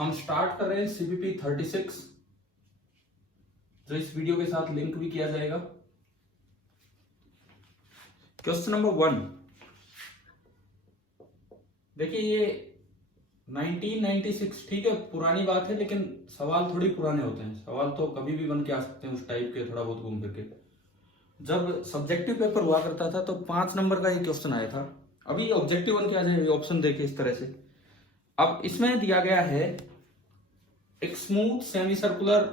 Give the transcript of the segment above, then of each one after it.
हम स्टार्ट कर रहे हैं CPP 36, जो इस वीडियो के साथ लिंक भी किया जाएगा। क्वेश्चन नंबर 1, देखिए ये 1996, ठीक है पुरानी बात है, लेकिन सवाल थोड़ी पुराने होते हैं। सवाल तो कभी भी बन के आ सकते हैं उस टाइप के, थोड़ा बहुत घूम फिर के। जब सब्जेक्टिव पेपर हुआ करता था तो 5 नंबर का ये क्वेश्चन आया था। अभी ऑब्जेक्टिव बन के आ जाए, ऑप्शन देखे इस तरह से। अब इसमें दिया गया है एक smooth semi circular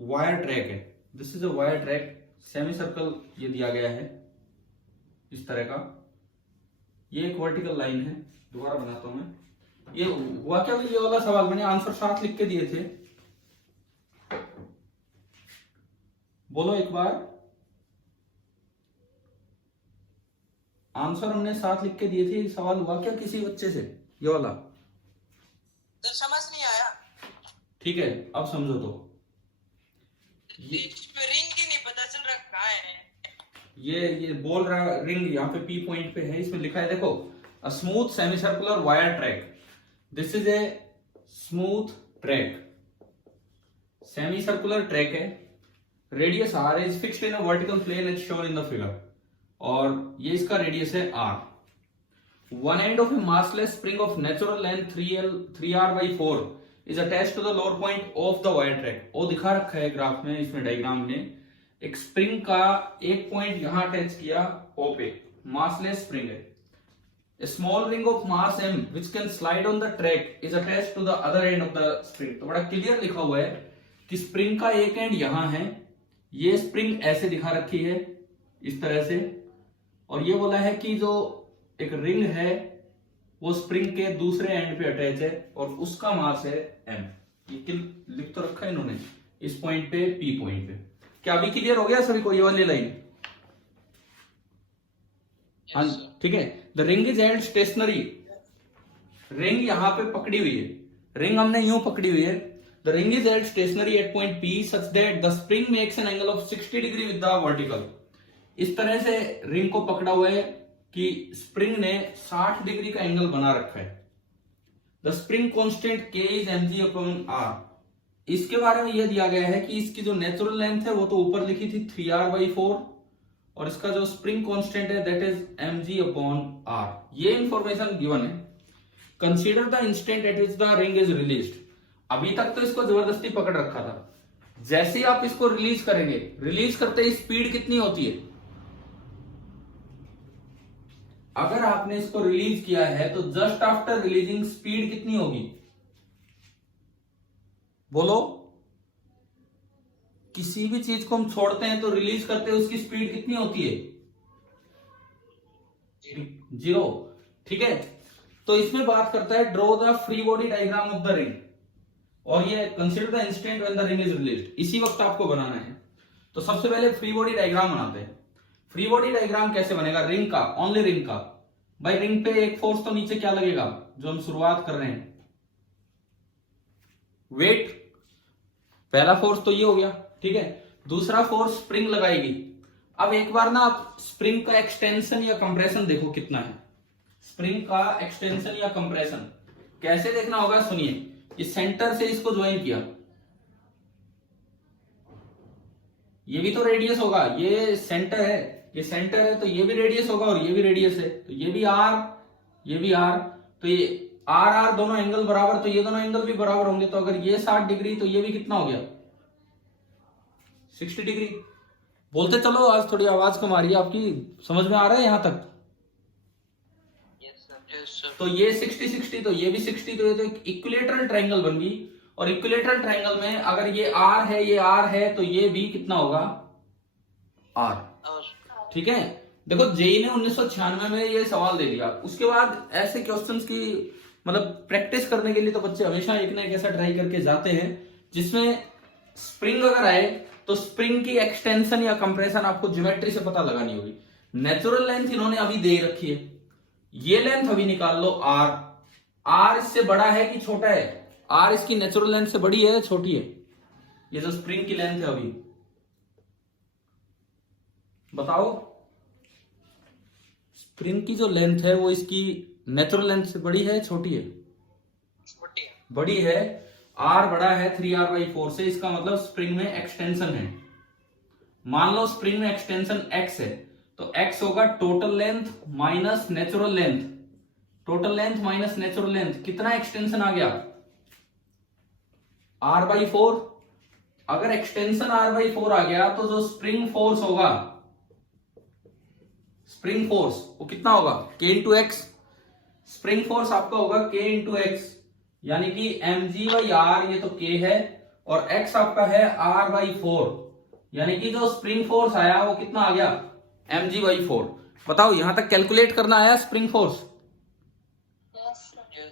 wire track है। This is a wire track, semi circle ये दिया गया है इस तरह का। ये एक वर्टिकल लाइन है, दोबारा बनाता हूं मैं। ये हुआ क्या, ये वाला सवाल मैंने आंसर साथ लिख के दिए थे, बोलो एक बार। आंसर हमने साथ लिख के दिए थे, सवाल हुआ क्या किसी बच्चे से, ये वाला? तो समझ नहीं आया। ठीक है, अब समझो तो। रिंग ही नहीं पता चल रहा कहाँ है। ये बोल रहा रिंग यहाँ पे P पॉइंट पे है, इसमें लिखा है देखो, a smooth semi circular wire track. This is a smooth track, semi circular track है। Radius R is fixed in a vertical plane as shown in the figure, और ये इसका रेडियस है R। One end of a massless spring of natural length 3R/4 is attached to the lower point of the wire track. वो दिखा रखा है graph में, इसमें डायग्राम में। एक स्प्रिंग का एक पॉइंट यहां अटैच किया O पे, massless स्प्रिंग है। A small ring of mass M which can slide on the track is attached to the other end of the spring. तो बड़ा क्लियर लिखा हुआ है कि स्प्रिंग का एक एंड यहां है, ये स्प्रिंग ऐसे दिखा रखी है इस तरह से, और ये बोला है कि जो एक रिंग है वो स्प्रिंग के दूसरे एंड पे अटैच है और उसका मास है M। ये लिख तो रखा है इन्होंने इस पॉइंट पे, P पॉइंट पे। क्या अभी क्लियर हो गया सभी को ये वाली लाइन? हाँ ठीक है। The ring is held stationary, ring यहां पे पकड़ी हुई है, रिंग हमने यूं पकड़ी हुई है। The ring is held stationary at point P such that the spring makes an angle of 60 degree with the vertical. इस तरह से रिंग को पकड़ा हुआ है कि स्प्रिंग ने 60 डिग्री का एंगल बना रखा है। The spring constant K is mg/r। इसके बारे में यह दिया गया है कि इसकी जो नेचुरल लेंथ है वो तो ऊपर लिखी थी 3R/4, और इसका जो स्प्रिंग कांस्टेंट है दैट इज mg/r। ये इंफॉर्मेशन गिवन है। Consider the instant eight which the ring is released. अभी तक तो इसको जबरदस्ती पकड़ रखा था, जैसे ही आप इसको रिलीज करेंगे, रिलीज करते ही स्पीड कितनी होती है? अगर आपने इसको रिलीज किया है तो जस्ट आफ्टर रिलीजिंग स्पीड कितनी होगी? बोलो। किसी भी चीज को हम छोड़ते हैं तो रिलीज करते हैं, उसकी स्पीड कितनी होती है? 0। ठीक है, तो इसमें बात करता है draw the free body diagram of the ring, और ये consider the instant when the ring is released. इसी वक्त आपको बनाना है। तो सबसे पहले फ्री बॉडी डायग्राम बनाते हैं। फ्री बॉडी डायग्राम कैसे बनेगा? रिंग का, ओनली रिंग का। भाई रिंग पे एक फोर्स तो नीचे क्या लगेगा जो हम शुरुआत कर रहे हैं? वेट। पहला फोर्स तो ये हो गया, ठीक है। दूसरा फोर्स स्प्रिंग लगाएगी। अब एक बार ना आप स्प्रिंग का एक्सटेंशन या कंप्रेशन देखो कितना है। स्प्रिंग का एक्सटेंशन या कंप्रेशन कैसे देखना होगा, सुनिए। इस सेंटर से इसको ज्वाइन किया, ये भी तो रेडियस होगा, ये सेंटर है, ये सेंटर है तो ये भी रेडियस होगा, और ये भी रेडियस है तो ये भी R, ये भी R, तो ये R दोनों एंगल बराबर, तो ये दोनों एंगल भी बराबर होंगे। तो अगर ये 60 डिग्री तो ये भी कितना हो गया? 60 डिग्री। बोलते चलो, आज थोड़ी आवाज कम आ रही है आपकी, समझ में आ रहा है यहां तक? तो ये 60 तो ये भी 60, तो ये तो इक्विलेटरल ट्रायंगल बन गई। और इक्विलेटरल ट्रायंगल में अगर ये R है, ये R है, तो ये भी कितना होगा? R। ठीक है, देखो जेई ने 1996 में ये सवाल दे दिया। उसके बाद ऐसे क्वेश्चंस की मतलब प्रैक्टिस करने के लिए तो बच्चे हमेशा एक ना एक ऐसा ट्राई करके जाते हैं जिसमें स्प्रिंग अगर आए तो स्प्रिंग की एक्सटेंशन या कंप्रेशन आपको ज्योमेट्री से पता लगानी होगी। नेचुरल लेंथ इन्होंने अभी दे रखी है, ये लेंथ अभी निकाल लो R। R इससे बड़ा है कि छोटा है? R इसकी नेचुरल लेंथ से बड़ी है या छोटी है? ये जो स्प्रिंग की लेंथ है अभी, बताओ। स्प्रिंग की जो लेंथ है वो इसकी नेचुरल लेंथ से बड़ी है, छोटी है? बड़ी है। R बड़ा है 3R/4 से, इसका मतलब स्प्रिंग में एक्सटेंशन है। मान लो स्प्रिंग में एक्सटेंशन x है, तो x होगा total length minus natural length. Total length minus natural length, कितना एक्सटेंशन आ गया? R/4। अगर एक्सटेंशन R/4 आ गया तो जो स्प्रिंग फोर्स होगा, स्प्रिंग फोर्स वो कितना होगा? K into x. Spring force आपका होगा K इंटू एक्स, यानी कि mg/r, ये तो K है, और x आपका है R/4, यानी कि जो स्प्रिंग फोर्स आया वो कितना आ गया? mg/4। बताओ यहां तक कैलकुलेट करना आया स्प्रिंग फोर्स?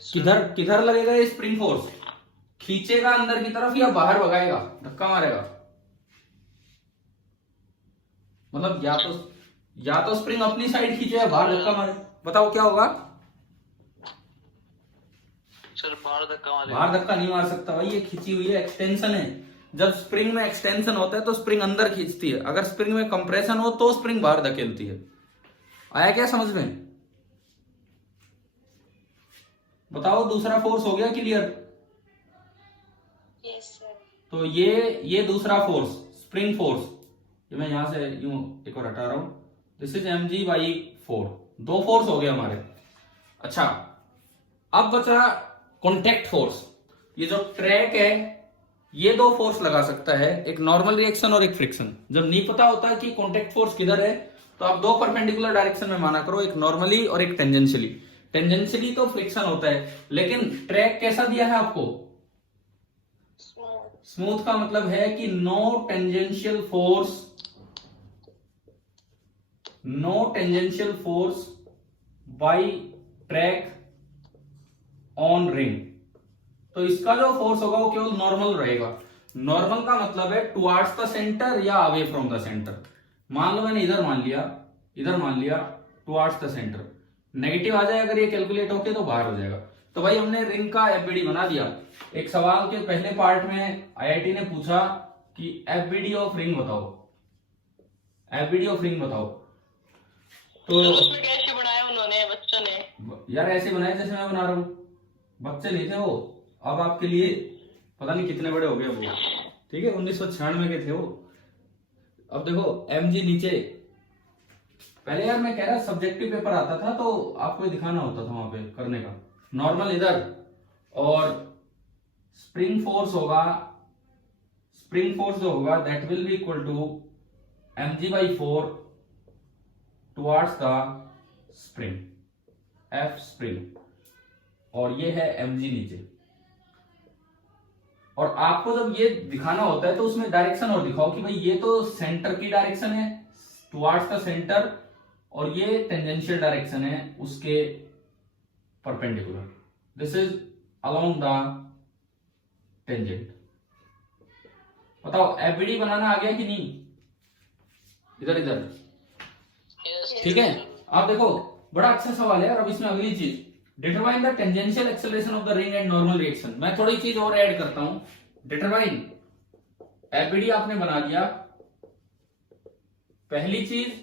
किधर किधर लगेगा ये स्प्रिंग फोर्स? खींचेगा अंदर की तरफ या बाहर भगाएगा, धक्का मारेगा? मतलब या तो स्प्रिंग अपनी साइड खींचे या बाहर धक्का मारे। बताओ क्या होगा? सर बाहर धक्का मारेगा। बाहर धक्का नहीं मार सकता भाई, ये खींची हुई है, एक्सटेंशन है। जब स्प्रिंग में एक्सटेंशन होता है तो स्प्रिंग अंदर खींचती है, अगर स्प्रिंग में कंप्रेशन हो तो स्प्रिंग बाहर धकेलती है। आया क्या समझ में? बताओ दूसरा फोर्स हो गया क्लियर? Yes sir. तो ये दूसरा फोर्स, स्प्रिंग फोर्स, ये मैं यहां से यूं एक और हटा रहा हूं, दिस इज mg/4। दो फोर्स हो गए हमारे। अच्छा, अब बचा कॉन्टेक्ट फोर्स। ये जो ट्रैक है ये दो फोर्स लगा सकता है, एक नॉर्मल रिएक्शन और एक फ्रिक्शन। जब नहीं पता होता कि कॉन्टेक्ट फोर्स किधर है तो आप दो परपेंडिकुलर डायरेक्शन में माना करो, एक नॉर्मली और एक टेंजेंशियली। टेंजेंशियली तो फ्रिक्शन होता है, लेकिन ट्रैक कैसा दिया है आपको? स्मूथ का मतलब है कि no tangential force by track on ring. तो इसका जो फोर्स होगा वो केवल नॉर्मल रहेगा। नॉर्मल का मतलब है टुवर्ड्स द सेंटर या अवे फ्रॉम द सेंटर। मान लो मैंने इधर मान लिया टुवर्ड्स द सेंटर, नेगेटिव आ जाए अगर ये कैलकुलेट होके तो बाहर हो जाएगा। तो भाई हमने रिंग का एफबीडी बना दिया। एक सवाल के पहले पार्ट में आईआईटी ने पूछा कि एफबीडी ऑफ रिंग बताओ, एफबीडी ऑफ रिंग बताओ। तो उसमें कैसे बनाया उन्होंने, बच्चों ने? यार ऐसे बनाए जैसे मैं बना रहा हूं, बच्चे नहीं थे वो, अब आपके लिए पता नहीं कितने बड़े हो गए वो, ठीक है, 1996 के थे वो। अब देखो mg नीचे, पहले यार मैं कह रहा सब्जेक्टिव पेपर आता था तो आपको दिखाना होता था वहां पे करने का। नॉर्मल इधर, और स्प्रिंग फोर्स जो होगा that will be equal to mg/4 towards the spring, F spring, और ये है mg नीचे। और आपको जब ये दिखाना होता है तो उसमें डायरेक्शन और दिखाओ कि भाई ये तो सेंटर की डायरेक्शन है, टुवर्ड्स द सेंटर, और ये टेंजेंशियल डायरेक्शन है उसके perpendicular, this is along the tangent. बताओ एफबीडी बनाना आ गया कि नहीं? इधर ठीक है। आप देखो बड़ा अच्छा सवाल है। और अब इसमें अगली चीज, determine the tangential acceleration of the ring and normal reaction. मैं थोड़ी चीज और ऐड करता हूं। डिटरमाइन, एफबीडी आपने बना दिया। पहली चीज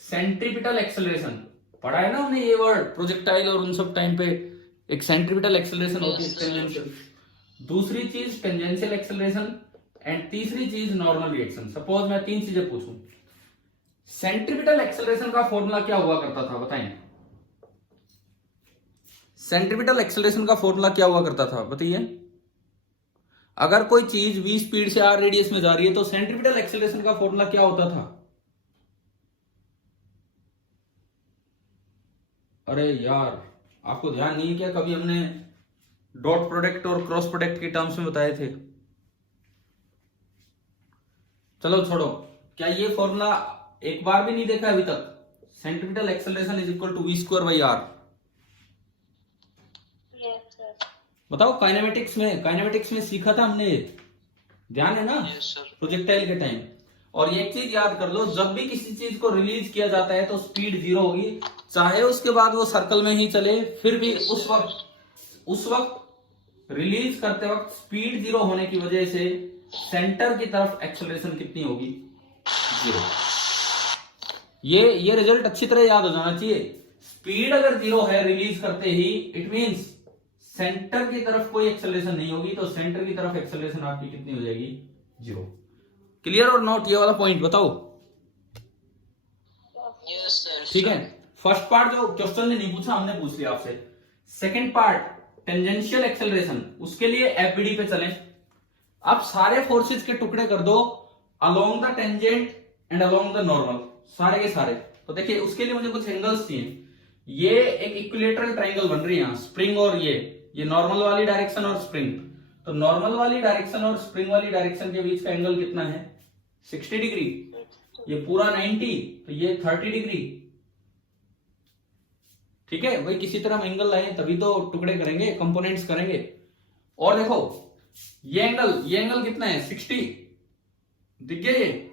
सेंट्रीपिटल एक्सेलरेशन, पढ़ा है ना हमने ये वर्ड, प्रोजेक्टाइल और उन सब टाइम पे एक सेंट्रीपिटल एक्सेलरेशन होती है टेंजेंशियल। दूसरी चीज टेंजेंशियल एक्सेलरेशन, एंड तीसरी चीज नॉर्मल रिएक्शन। सपोज मैं तीन चीजें पूछूं, सेंट्रीपिटल एक्सेलरेशन का फॉर्मूला क्या हुआ करता था बताएं? सेंट्रीपिटल एक्सेलरेशन का फॉर्मूला क्या हुआ करता था बताइए? अगर कोई चीज v स्पीड से r रेडियस में जा रही है तो सेंट्रीपिटल एक्सेलरेशन का फॉर्मूला क्या होता था? अरे यार आपको ध्यान नहीं है क्या? कभी हमने डॉट प्रोडक्ट और क्रॉस प्रोडक्ट के टर्म्स में बताए थे। चलो छोड़ो, क्या ये फॉर्मूला एक बार भी नहीं देखा अभी तक? Centripetal acceleration is equal to v²/r। बताओ काइनेमेटिक्स में सीखा था हमने, ध्यान है ना? प्रोजेक्टाइल के टाइम। और ये चीज याद कर लो, जब भी किसी चीज को रिलीज किया जाता है तो स्पीड 0 होगी, चाहे उसके बाद वो सर्कल में ही चले, फिर भी उस वक्त रिलीज करते वक्त स्पीड 0 होने की वजह से सेंटर की तरफ एक्सेलरेशन कितनी होगी? 0। ये रिजल्ट अच्छी तरह याद हो जाना चाहिए। स्पीड अगर 0 है रिलीज करते ही, इट मींस सेंटर की तरफ कोई एक्सेलरेशन नहीं होगी, तो सेंटर की तरफ एक्सेलरेशन आपकी कितनी हो जाएगी? 0। क्लियर और नॉट? ये वाला पॉइंट बताओ। Yes sir. ठीक है, फर्स्ट पार्ट जो क्वेश्चन ने नहीं पूछा हमने पूछ लिया आपसे। सेकंड पार्ट टेंजेंशियल एक्सेलरेशन, उसके लिए एफबीडी पे चलें। अब सारे फोर्सेस के टुकड़े कर दो along the tangent and along the normal, सारे के सारे। तो देखिए उसके लिए मुझे कुछ एंगल्स चाहिए। ये एक इक्विलेटरल ट्रायंगल बन रही है यहाँ, स्प्रिंग और ये नॉर्मल वाली डायरेक्शन और स्प्रिंग। तो नॉर्मल वाली डायरेक्शन और स्प्रिंग वाली डायरेक्शन के बीच का एंगल कितना है? 60 डिग्री। ये पूरा 90, तो ये 30 डिग्री। ठीक है, वही किसी तरह हम एंगल लाए तभी तो टुकड़े करेंगे, कंपोनेंट्स करेंगे। और देखो ये एंगल कितना है? 60। दिख गया ये?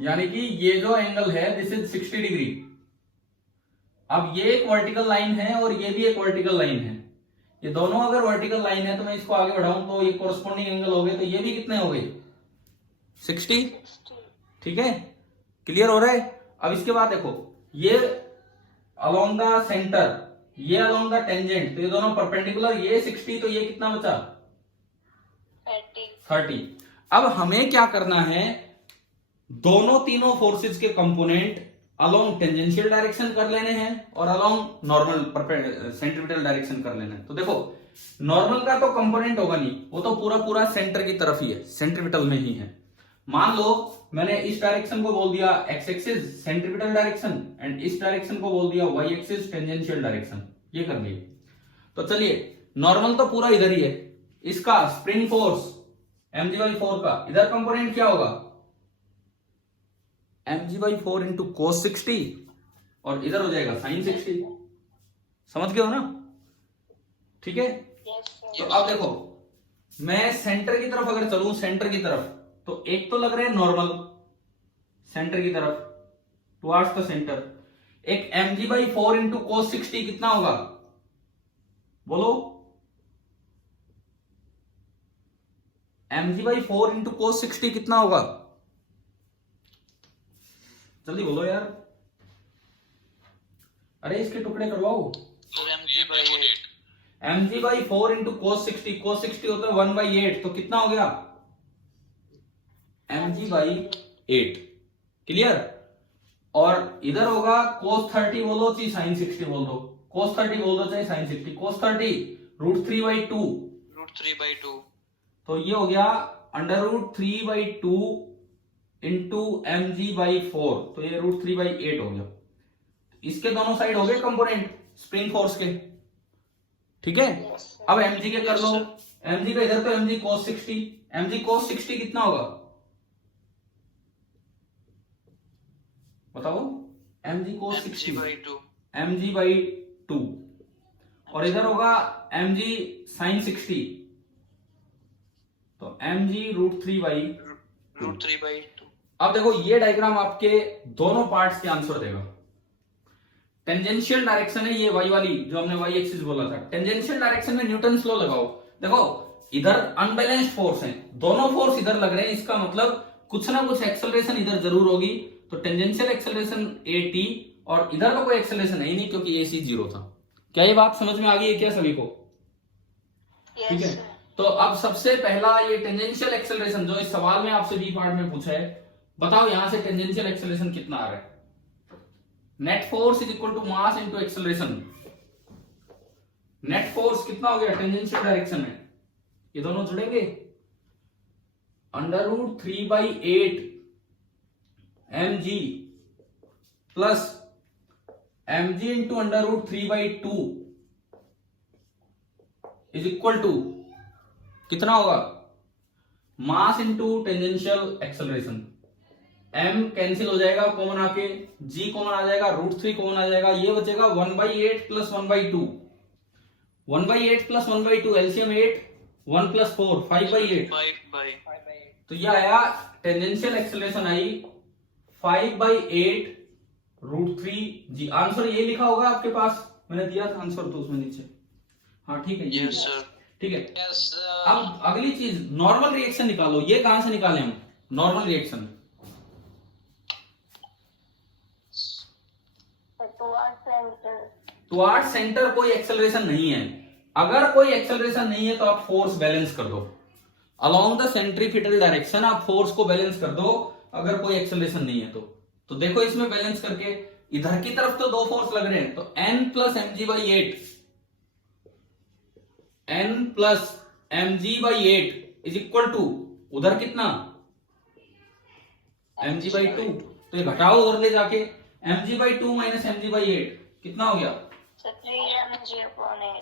यानी कि ये जो एंगल है दिस इज 60 डिग्री। अब ये एक वर्टिकल लाइन है और ये भी एक वर्टिकल लाइन है। ये दोनों अगर वर्टिकल लाइन है तो मैं इसको आगे बढ़ाऊं तो ये कोरस्पॉन्डिंग एंगल हो गए, तो ये भी कितने हो गए? 60। ठीक है, क्लियर हो रहा है? अब इसके बाद देखो ये अलोंग द सेंटर, ये अलोंग द टेंजेंट, तो ये दोनों परपेंडिकुलर, ये 60 तो ये कितना बचा? 30। अब हमें क्या करना है? दोनों तीनों फोर्सेस के कंपोनेंट अलोंग टेंजेंशियल डायरेक्शन कर लेने हैं और अलोंग नॉर्मल सेंट्रीपिटल डायरेक्शन कर लेना है। तो देखो नॉर्मल का तो कंपोनेंट होगा नहीं, वो तो पूरा पूरा सेंटर की तरफ ही है, सेंट्रीपिटल में ही है। मान लो मैंने इस डायरेक्शन को बोल दिया x axis centripetal direction and इस डायरेक्शन को बोल दिया वाई एक्सिस टेंजेंशियल डायरेक्शन, ये कर लिए। तो चलिए नॉर्मल तो पूरा इधर ही है, इसका स्प्रिंग फोर्स mg/4 का इधर कंपोनेंट क्या होगा? mg/4 इंटू कोस 60 और इधर हो जाएगा साइन 60। समझ गए हो ना? ठीक है, तो अब देखो मैं सेंटर की तरफ अगर चलूं, सेंटर की तरफ, तो एक तो लग रहे हैं नॉर्मल सेंटर की तरफ टुवर्ड्स द सेंटर। एक mg/4 इंटू कोस 60 कितना होगा? बोलो। mg/4 इंटू कोस 60 कितना होगा? जल्दी बोलो यार, अरे इसके टुकड़े करवाओ। mg/4 इंटू कोस 60, कोस 60 होता है 1/8, तो कितना हो गया? mg/8। क्लियर? और इधर होगा कोस 30 बोलो चाहे साइन 60 बोल दो, कोस 30 बोल दो चाहे साइन 60। कोस 30 √3/2, √3/2, तो ये हो गया √3/2 इंटू mg/4, तो ये √3/8 हो गया। इसके दोनों साइड हो गए कंपोनेंट स्प्रिंग फोर्स के। ठीक है, अब mg के कर लो। mg का इधर तो mg cos 60, mg cos 60 कितना होगा? बताओ। mg cos 60 mg/2 और इधर होगा mg sin 60, तो mg √3/2। अब देखो ये डायग्राम आपके दोनों पार्ट्स के आंसर देगा। टेंजेंशियल डायरेक्शन है ये वाई वाली जो हमने वाई एक्सिस बोला था। टेंजेंशियल डायरेक्शन में न्यूटन लॉ लगाओ। देखो इधर अनबैलेंस्ड फोर्स है, दोनों फोर्स इधर लग रहे हैं, इसका मतलब कुछ ना कुछ एक्सेलरेशन इधर जरूर होगी। तो टेंजेंशियल एक्सेलरेशन at और इधर का कोई एक्सेलरेशन है ही नहीं क्योंकि ac 0 था। क्या ये बात समझ में आ गई है क्या सभी को? ठीक है, तो अब सबसे पहला ये टेंजेंशियल एक्सेलरेशन जो इस सवाल में आपसे बी पार्ट में पूछा है, बताओ यहां से टेंजेंशियल एक्सेलरेशन कितना आ रहा है? Net force is equal to mass into acceleration. Net force कितना हो गया टेंजेंशियल डायरेक्शन में? ये दोनों जुड़ेंगे √3/8 mg plus mg into √3/2 is equal to कितना होगा? Mass into tangential acceleration. m cancel हो जाएगा कॉमन आके, g कॉमन आ जाएगा, √3 कॉमन आ जाएगा, ये बचेगा 1/8 प्लस 1/2। 1/8 plus 1/2 LCM 8, 1 plus 4 5/8। तो ये आया टेंजेंशियल एक्सेलरेशन आई 5/8 √3 g। आंसर ये लिखा होगा आपके पास, मैंने दिया था आंसर तो उसमें नीचे। हाँ ठीक है, यस सर, ठीक है। Yes sir. अब अगली चीज नॉर्मल रिएक्शन निकालो। ये कहां से निकाले हम नॉर्मल रिएक्शन? टुवर्ड्स सेंटर कोई एक्सेलरेशन नहीं है। अगर कोई एक्सेलरेशन नहीं है तो आप फोर्स बैलेंस कर दो, अलोंग द सेंट्रीपिटल डायरेक्शन आप फोर्स को बैलेंस कर दो अगर कोई एक्सेलरेशन नहीं है तो देखो इसमें बैलेंस करके इधर की तरफ तो दो फोर्स लग रहे हैं, तो n plus mg/8 n plus mg/8 is equal to उधर कितना mg/2, तो ये घटाओ उधर ले जाके mg/2 माइनस mg/8 कितना हो गया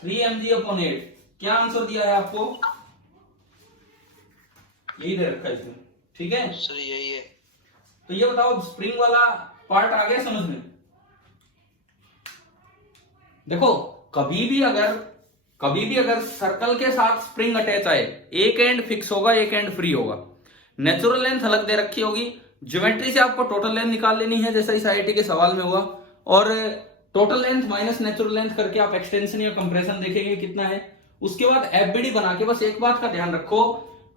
3mg/8। क्या आंसर दिया है आपको, यही दे रखा है इसमें, ठीक है सर यही है। तो ये बताओ स्प्रिंग वाला पार्ट आ गया समझ में। देखो कभी भी अगर सर्कल के साथ स्प्रिंग अटैच आए, एक एंड फिक्स होगा एक एंड फ्री होगा, नेचुरल लेंथ अलग दे रखी होगी, ज्योमेट्री से आपको टोटल लेंथ निकाल लेनी है जैसा इस आईआईटी के सवाल में हुआ, और total length minus natural length करके आप एक्सटेंशन या कंप्रेशन देखेंगे कितना है। उसके बाद एफबीडी बना के बस एक बात का ध्यान रखो,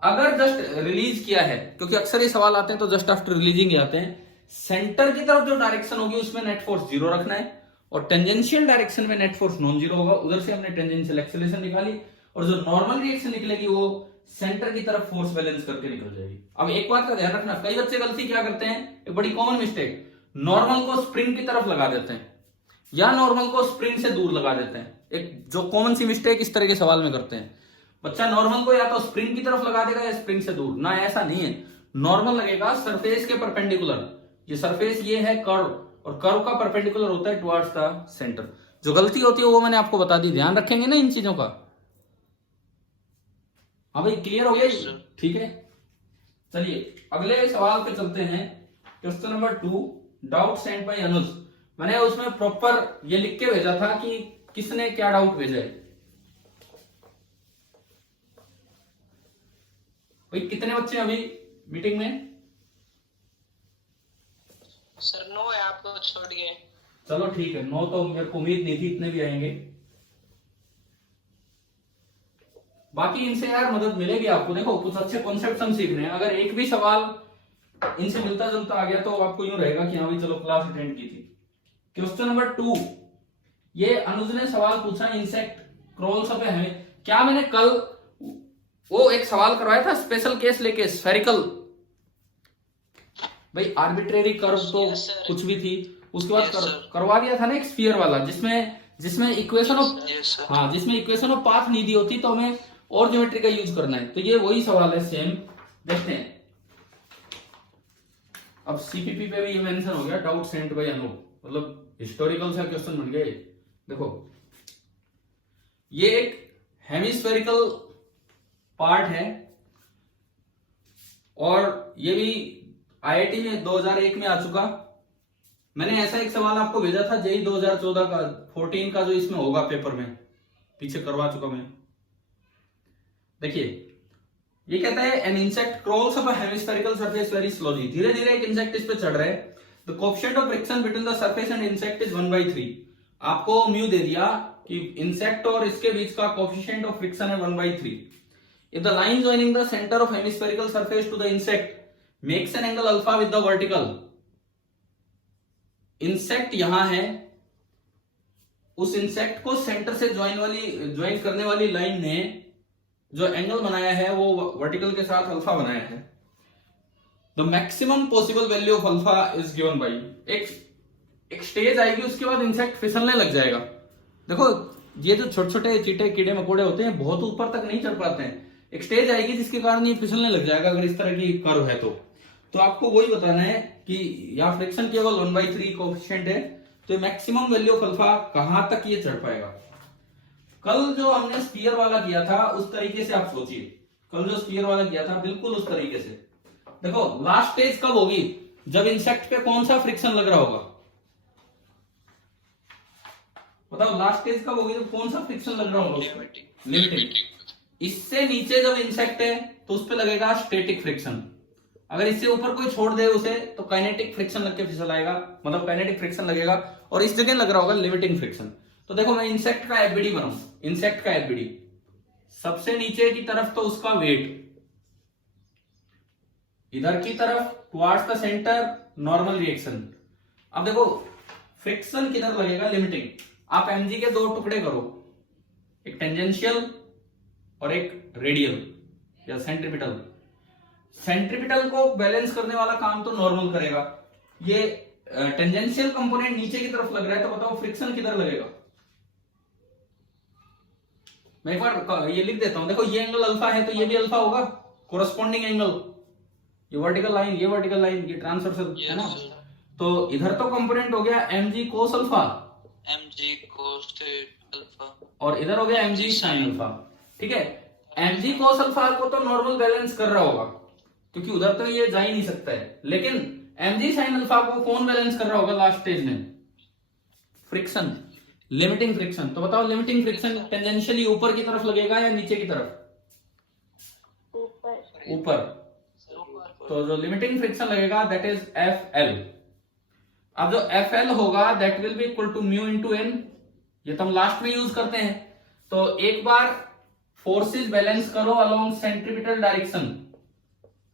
अगर जस्ट रिलीज किया है, क्योंकि अक्सर ये सवाल आते हैं तो जस्ट आफ्टर रिलीजिंग ही आते हैं, सेंटर की तरफ जो डायरेक्शन होगी उसमें नेट फोर्स 0 रखना है, और टेंजेंशियल डायरेक्शन में नेट फोर्स नॉन जीरो होगा। उधर से हमने टेंजेंशियल एक्सेलरेशन निकाली, और जो नॉर्मल रिएक्शन निकलेगी वो सेंटर की तरफ फोर्स बैलेंस करके निकल जाएगी। अब एक बात का ध्यान रखना, कई बच्चे गलती क्या करते हैं, एक बड़ी कॉमन मिस्टेक, नॉर्मल को स्प्रिंग की तरफ लगा देते हैं या नॉर्मल को स्प्रिंग से दूर लगा देते हैं। एक जो कॉमन सी मिस्टेक इस तरह के सवाल में करते हैं, बच्चा नॉर्मल को या तो स्प्रिंग की तरफ लगा देगा या स्प्रिंग से दूर, ना ऐसा नहीं है। नॉर्मल लगेगा सरफेस के परपेंडिकुलर, ये सरफेस ये है कर्व, और कर्व का परपेंडिकुलर होता है टुवर्ड्स द सेंटर। जो गलती होती है वो मैंने आपको बता दी, ध्यान रखेंगे ना इन चीजों का। हाँ भाई क्लियर हो गया, ठीक है। चलिए अगले सवाल पे चलते हैं, question number 2, doubt sent by Anuj. मैंने उसमें प्रॉपर ये लिख के भेजा था कि किसने क्या डाउट भेजा है। भाई कितने बच्चे अभी मीटिंग में? सर 9 है, आपको छोड़ गए। चलो ठीक है, 9 तो मेरे को उम्मीद नहीं थी इतने भी आएंगे। बाकी इनसे यार मदद मिलेगी आपको। देखो कुछ अच्छे कॉन्सेप्ट हम सीख रहे हैं, अगर एक भी सवाल इनसे मिलता जुलता आ गया तो आपको यूं रहेगा कि हाँ भाई चलो क्लास अटेंड की थी। क्वेश्चन नंबर 2, ये अनुज ने सवाल पूछा, इंसेक्ट क्रॉल्स अप है। क्या मैंने कल वो एक सवाल करवाया था स्पेशल केस लेके, स्फेरिकल, भाई आर्बिट्रेरी कर्व तो कुछ भी थी, उसके बाद करवा दिया था ना एक स्फीयर वाला, जिसमें इक्वेशन ऑफ जिसमें इक्वेशन ऑफ पाथ नहीं दी होती, तो हमें और ज्योमेट्री का यूज करना है। तो ये वही सवाल है सेम, देखते हैं। अब सीपीपी पे भी ये मेंशन हो गया, डाउट सेंट बाय अनु, मतलब हिस्टोरिकल सा क्वेश्चन बन गया। देखो ये एक हेमिस्फेरिकल पार्ट है, और ये भी आईआईटी में 2001 में आ चुका। मैंने ऐसा एक सवाल आपको भेजा था जेई 2014 का 14 का, जो इसमें होगा पेपर में, पीछे करवा चुका मैं। देखिए ये कहता है an insect crawls up a hemispherical surface very slowly. धीरे धीरे एक इंसेक्ट इस पे चढ़ रहा है। The coefficient of friction between the surface and insect is 1/3। आपको म्यू दे दिया कि इंसेक्ट और इसके बीच का कोएफिशिएंट ऑफ फ्रिक्शन है 1/3। If the line joining the centre of hemispherical surface to the insect makes an angle alpha with the vertical. Insect यहां है, उस इंसेक्ट को सेंटर से ज्वाइन करने वाली लाइन ने जो एंगल बनाया है वो वर्टिकल के साथ अल्फा बनाया है। The maximum possible value of alpha is given by, एक स्टेज आएगी, उसके बाद इंसेक्ट फिसलने लग जाएगा। देखो ये जो छोटे छोटे चीटे कीड़े मकोड़े होते हैं बहुत ऊपर तक नहीं चढ़ पाते हैं, एक स्टेज आएगी जिसके कारण ये फिसलने लग जाएगा अगर इस तरह की कर्व है तो आपको वही बताना है कि यहाँ फ्रिक्शन केवल 1/3 कोएफिशिएंट है, तो मैक्सिमम वैल्यू ऑफ अल्फा कहां तक ये चढ़ पाएगा। कल जो हमने स्फीयर वाला किया था उस तरीके से आप सोचिए, कल जो स्फीयर वाला किया था बिल्कुल उस तरीके से। देखो लास्ट स्टेज कब होगी, जब इंसेक्ट पे कौन सा फ्रिक्शन लग रहा होगा, बताओ लास्ट स्टेज कब होगी जब कौन सा फ्रिक्शन लग रहा होगा, लिमिटिंग। इससे नीचे जब इंसेक्ट है तो उस पे लगेगा स्टैटिक फ्रिक्शन, अगर इससे ऊपर कोई छोड़ दे उसे तो काइनेटिक फ्रिक्शन लग के फिसल आएगा, मतलब काइनेटिक फ्रिक्शन लगेगा, और इस जगह लग रहा होगा लिमिटिंग फ्रिक्शन। तो देखो मैं इंसेक्ट का एफबीडी बनाऊं, इंसेक्ट का एफबीडी सबसे नीचे की तरफ तो उसका वेट, इधर की तरफ towards the centre normal reaction. अब देखो फ्रिक्शन किधर लगेगा, लिमिटिंग, आप mg के दो टुकड़े करो, एक टेंजेंशियल और एक रेडियल या सेंट्रीपिटल। सेंट्रीपिटल को बैलेंस करने वाला काम तो नॉर्मल करेगा। ये टेंजेंशियल कंपोनेंट नीचे की तरफ लग रहा है, तो बताओ फ्रिक्शन किधर लगेगा? मैं एक बार ये लिख देता हूं, देखो ये एंगल अल्फा है तो ये भी अल्फा होगा, कोरस्पॉन्डिंग एंगल, ये वर्टिकल लाइन, ये वर्टिकल लाइन, ये ट्रांसवर्सल है ना। तो इधर तो कंपोनेंट हो गया mg cos alpha, mg cos alpha, और इधर हो गया mg sin अल्फा। ठीक है, mg cos अल्फा को तो नॉर्मल बैलेंस कर रहा होगा, क्योंकि उधर तो ये जा ही नहीं सकता है। लेकिन mg sin अल्फा को कौन बैलेंस कर रहा होगा लास्ट स्टेज में? Friction, limiting friction. तो बताओ लिमिटिंग फ्रिक्शन टेंजेंशियली ऊपर की तरफ लगेगा या नीचे की तरफ? ऊपर। तो जो लिमिटिंग फ्रिक्शन लगेगा दैट इज FL। अब जो FL होगा that will be equal to mu into n, ये तो हम लास्ट में यूज करते हैं। तो एक बार फोर्सेस बैलेंस करो along centripetal direction,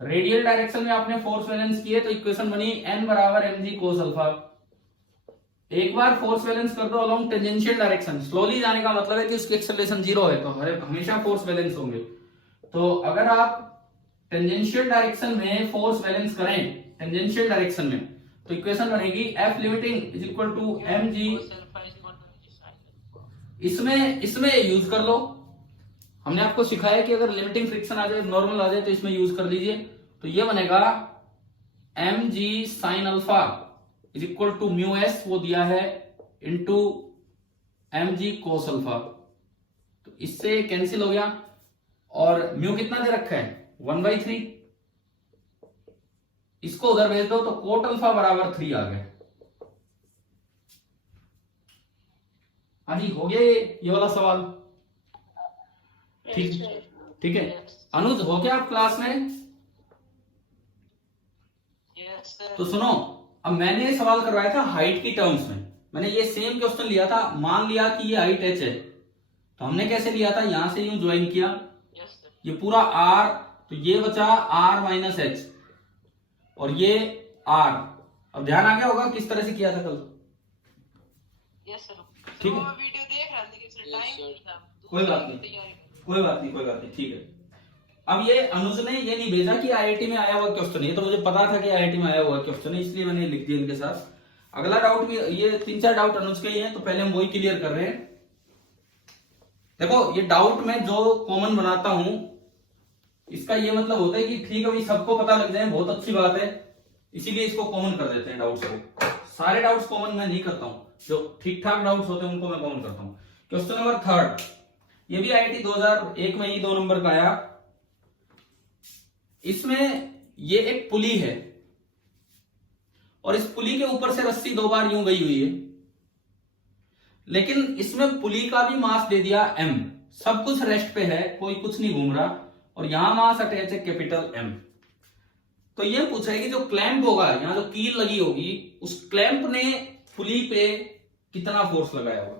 radial direction में आपने फोर्स बैलेंस किए तो इक्वेशन बनी n बराबर mg cos अल्फा। एक बार फोर्स बैलेंस कर दो अलोंग टेंजेंशियल डायरेक्शन, स्लोली जाने का मतलब है कि उसकी एक्सेलरेशन जीरो है, तो हमेशा फोर्स बैलेंस होंगे। तो अगर आप टेंजेंशियल डायरेक्शन में फोर्स बैलेंस करें टेंजेंशियल डायरेक्शन में, तो इक्वेशन बनेगी F limiting is equal to mg, इसमें यूज कर लो। हमने आपको सिखाया कि अगर लिमिटिंग फ्रिक्शन आ जाए, नॉर्मल आ जाए, तो इसमें यूज कर लीजिए। तो ये बनेगा mg sin alpha is equal to mu s, वो दिया है, इंटू mg cos अल्फा। तो इससे कैंसिल हो गया, और म्यू कितना दे रखा है 1/3, इसको उधर भेज दो तो कोट अल्फा बराबर 3 आ गया। हाँ जी, हो गया ये वाला सवाल। ठीक है अनुज, हो गया आप क्लास में? तो सुनो, अब मैंने सवाल करवाया था हाइट की टर्म्स में, मैंने ये सेम क्वेश्चन लिया था, मान लिया कि ये हाइट h है, तो हमने कैसे लिया था, यहां से यूं ज्वाइन किया, ये पूरा r, तो ये बचा r माइनस h, और ये r। अब ध्यान आ गया होगा किस तरह से किया था कल? ठीक है, वीडियो देख रहा था लेकिन टाइम था, कोई बात नहीं, ठीक है। अब ये अनुज ने ये नहीं भेजा कि आईआईटी में आया हुआ क्वेश्चन, ये तो मुझे पता था कि आईआईटी में आया हुआ क्वेश्चन है, इसलिए मैंने लिख दिया इनके साथ। अगला डाउट भी, ये 3-4 डाउट अनुज के ही हैं, तो पहले हम वही क्लियर कर रहे हैं। देखो, ये डाउट में जो कॉमन बनाता हूं, इसका ये मतलब होता है कि ठीक है भाई, सबको पता लग जाए, बहुत अच्छी बात है, इसीलिए इसको कॉमन कर देते हैं डाउट्स को। सारे डाउट्स कॉमन मैं नहीं करता हूं, जो ठीक ठाक डाउट्स होते हैं उनको मैं कॉमन करता हूं। क्वेश्चन नंबर 3, ये भी आईआईटी 2001 में ही 2 नंबर का आया। इसमें ये एक पुली है, और इस पुली के ऊपर से रस्सी 2 बार यूं गई हुई है, लेकिन इसमें पुली का भी मास दे दिया m, सब कुछ रेस्ट पे है, कोई कुछ नहीं घूम रहा, और यहां मास अटैच है कैपिटल M। तो ये पूछा है कि जो क्लैंप होगा, यहां जो कील लगी होगी, उस क्लैंप ने पुली पे कितना फोर्स लगाया होगा।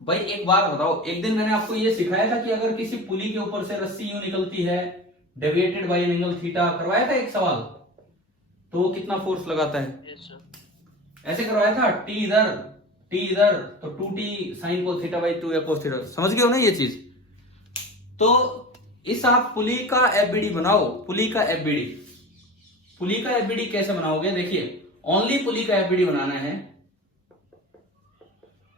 भाई एक बात बताओ, एक दिन मैंने आपको ये सिखाया था कि अगर किसी पुली के ऊपर से रस्सी यूं निकलती है deviated by an angle theta, करवाया था एक सवाल, तो वो कितना फोर्स लगाता है? ऐसे करवाया था, टी इधर, तो 2t sin cos theta by 2 या cos थीटा। समझ गए हो ना ये चीज? तो इस आप पुली का एफबीडी बनाओ, पुली का एफबीडी कैसे बनाओगे? देखिए, ओनली पुली का एफबीडी बनाना है।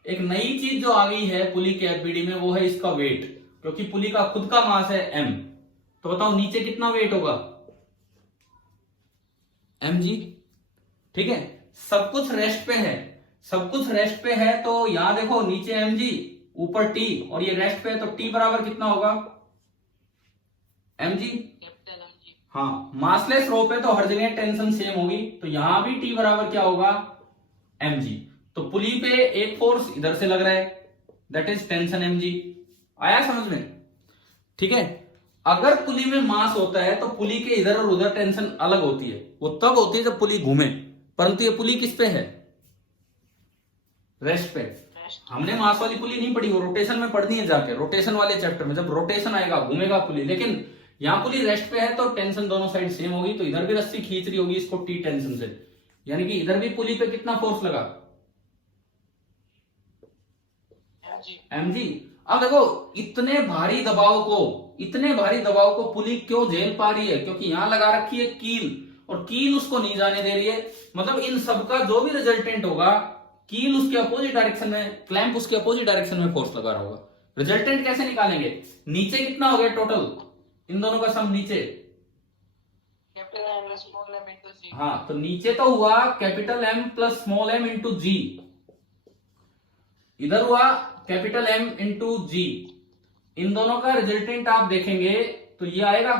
एक नई चीज जो आ गई है पुली के एफबीडी में, वो है इसका वेट, क्योंकि पुली का खुद का मास है m। तो बताओ नीचे कितना वेट होगा? mg। ठीक है, सब कुछ रेस्ट पे है, तो यहां देखो नीचे mg, ऊपर t, और ये रेस्ट पे है, तो t बराबर कितना होगा? mg। हाँ, मासलेस रो पे तो हर जगह टेंशन सेम होगी, तो यहां भी t बराबर क्या होगा? mg। तो पुली पे एक फोर्स इधर से लग रहा है, दैट इज टेंशन mg। आया समझ में? ठीक है, अगर पुली में मास होता है तो पुली के इधर और उधर टेंशन अलग होती है, वो तब होती है जब पुली घूमे, परंतु ये पुली किस पे है? रेस्ट पे। हमने मास वाली पुली नहीं पढ़ी, वो रोटेशन में पढ़नी है जाके, रोटेशन वाले चैप्टर में जब रोटेशन आएगा घूमेगा पुली। लेकिन यहाँ पुली रेस्ट पे है तो टेंशन दोनों साइड सेम होगी, तो इधर भी रस्सी खींच रही होगी इसको टी टेंशन से, यानी कि इधर भी पुली पे कितना फोर्स लगा? जी mg। अब देखो इतने भारी दबाव को पुली क्यों झेल पा रही है, क्योंकि यहां लगा रखी है कील और कील उसको नहीं जाने दे रही है। मतलब इन सबका जो भी रिजल्टेंट होगा, कील उसके अपोजिट डायरेक्शन में, क्लैंप उसके अपोजिट डायरेक्शन में फोर्स लगा रहा होगा। रिजल्टेंट कैसे निकालेंगे? नीचे कितना हो गया टोटल, इन दोनों का सम नीचे, capital M small M into g. हाँ तो नीचे तो हुआ capital M plus small M into g, इधर हुआ कैपिटल एम इंटू जी। इन दोनों का रिजल्टेंट आप देखेंगे तो ये आएगा।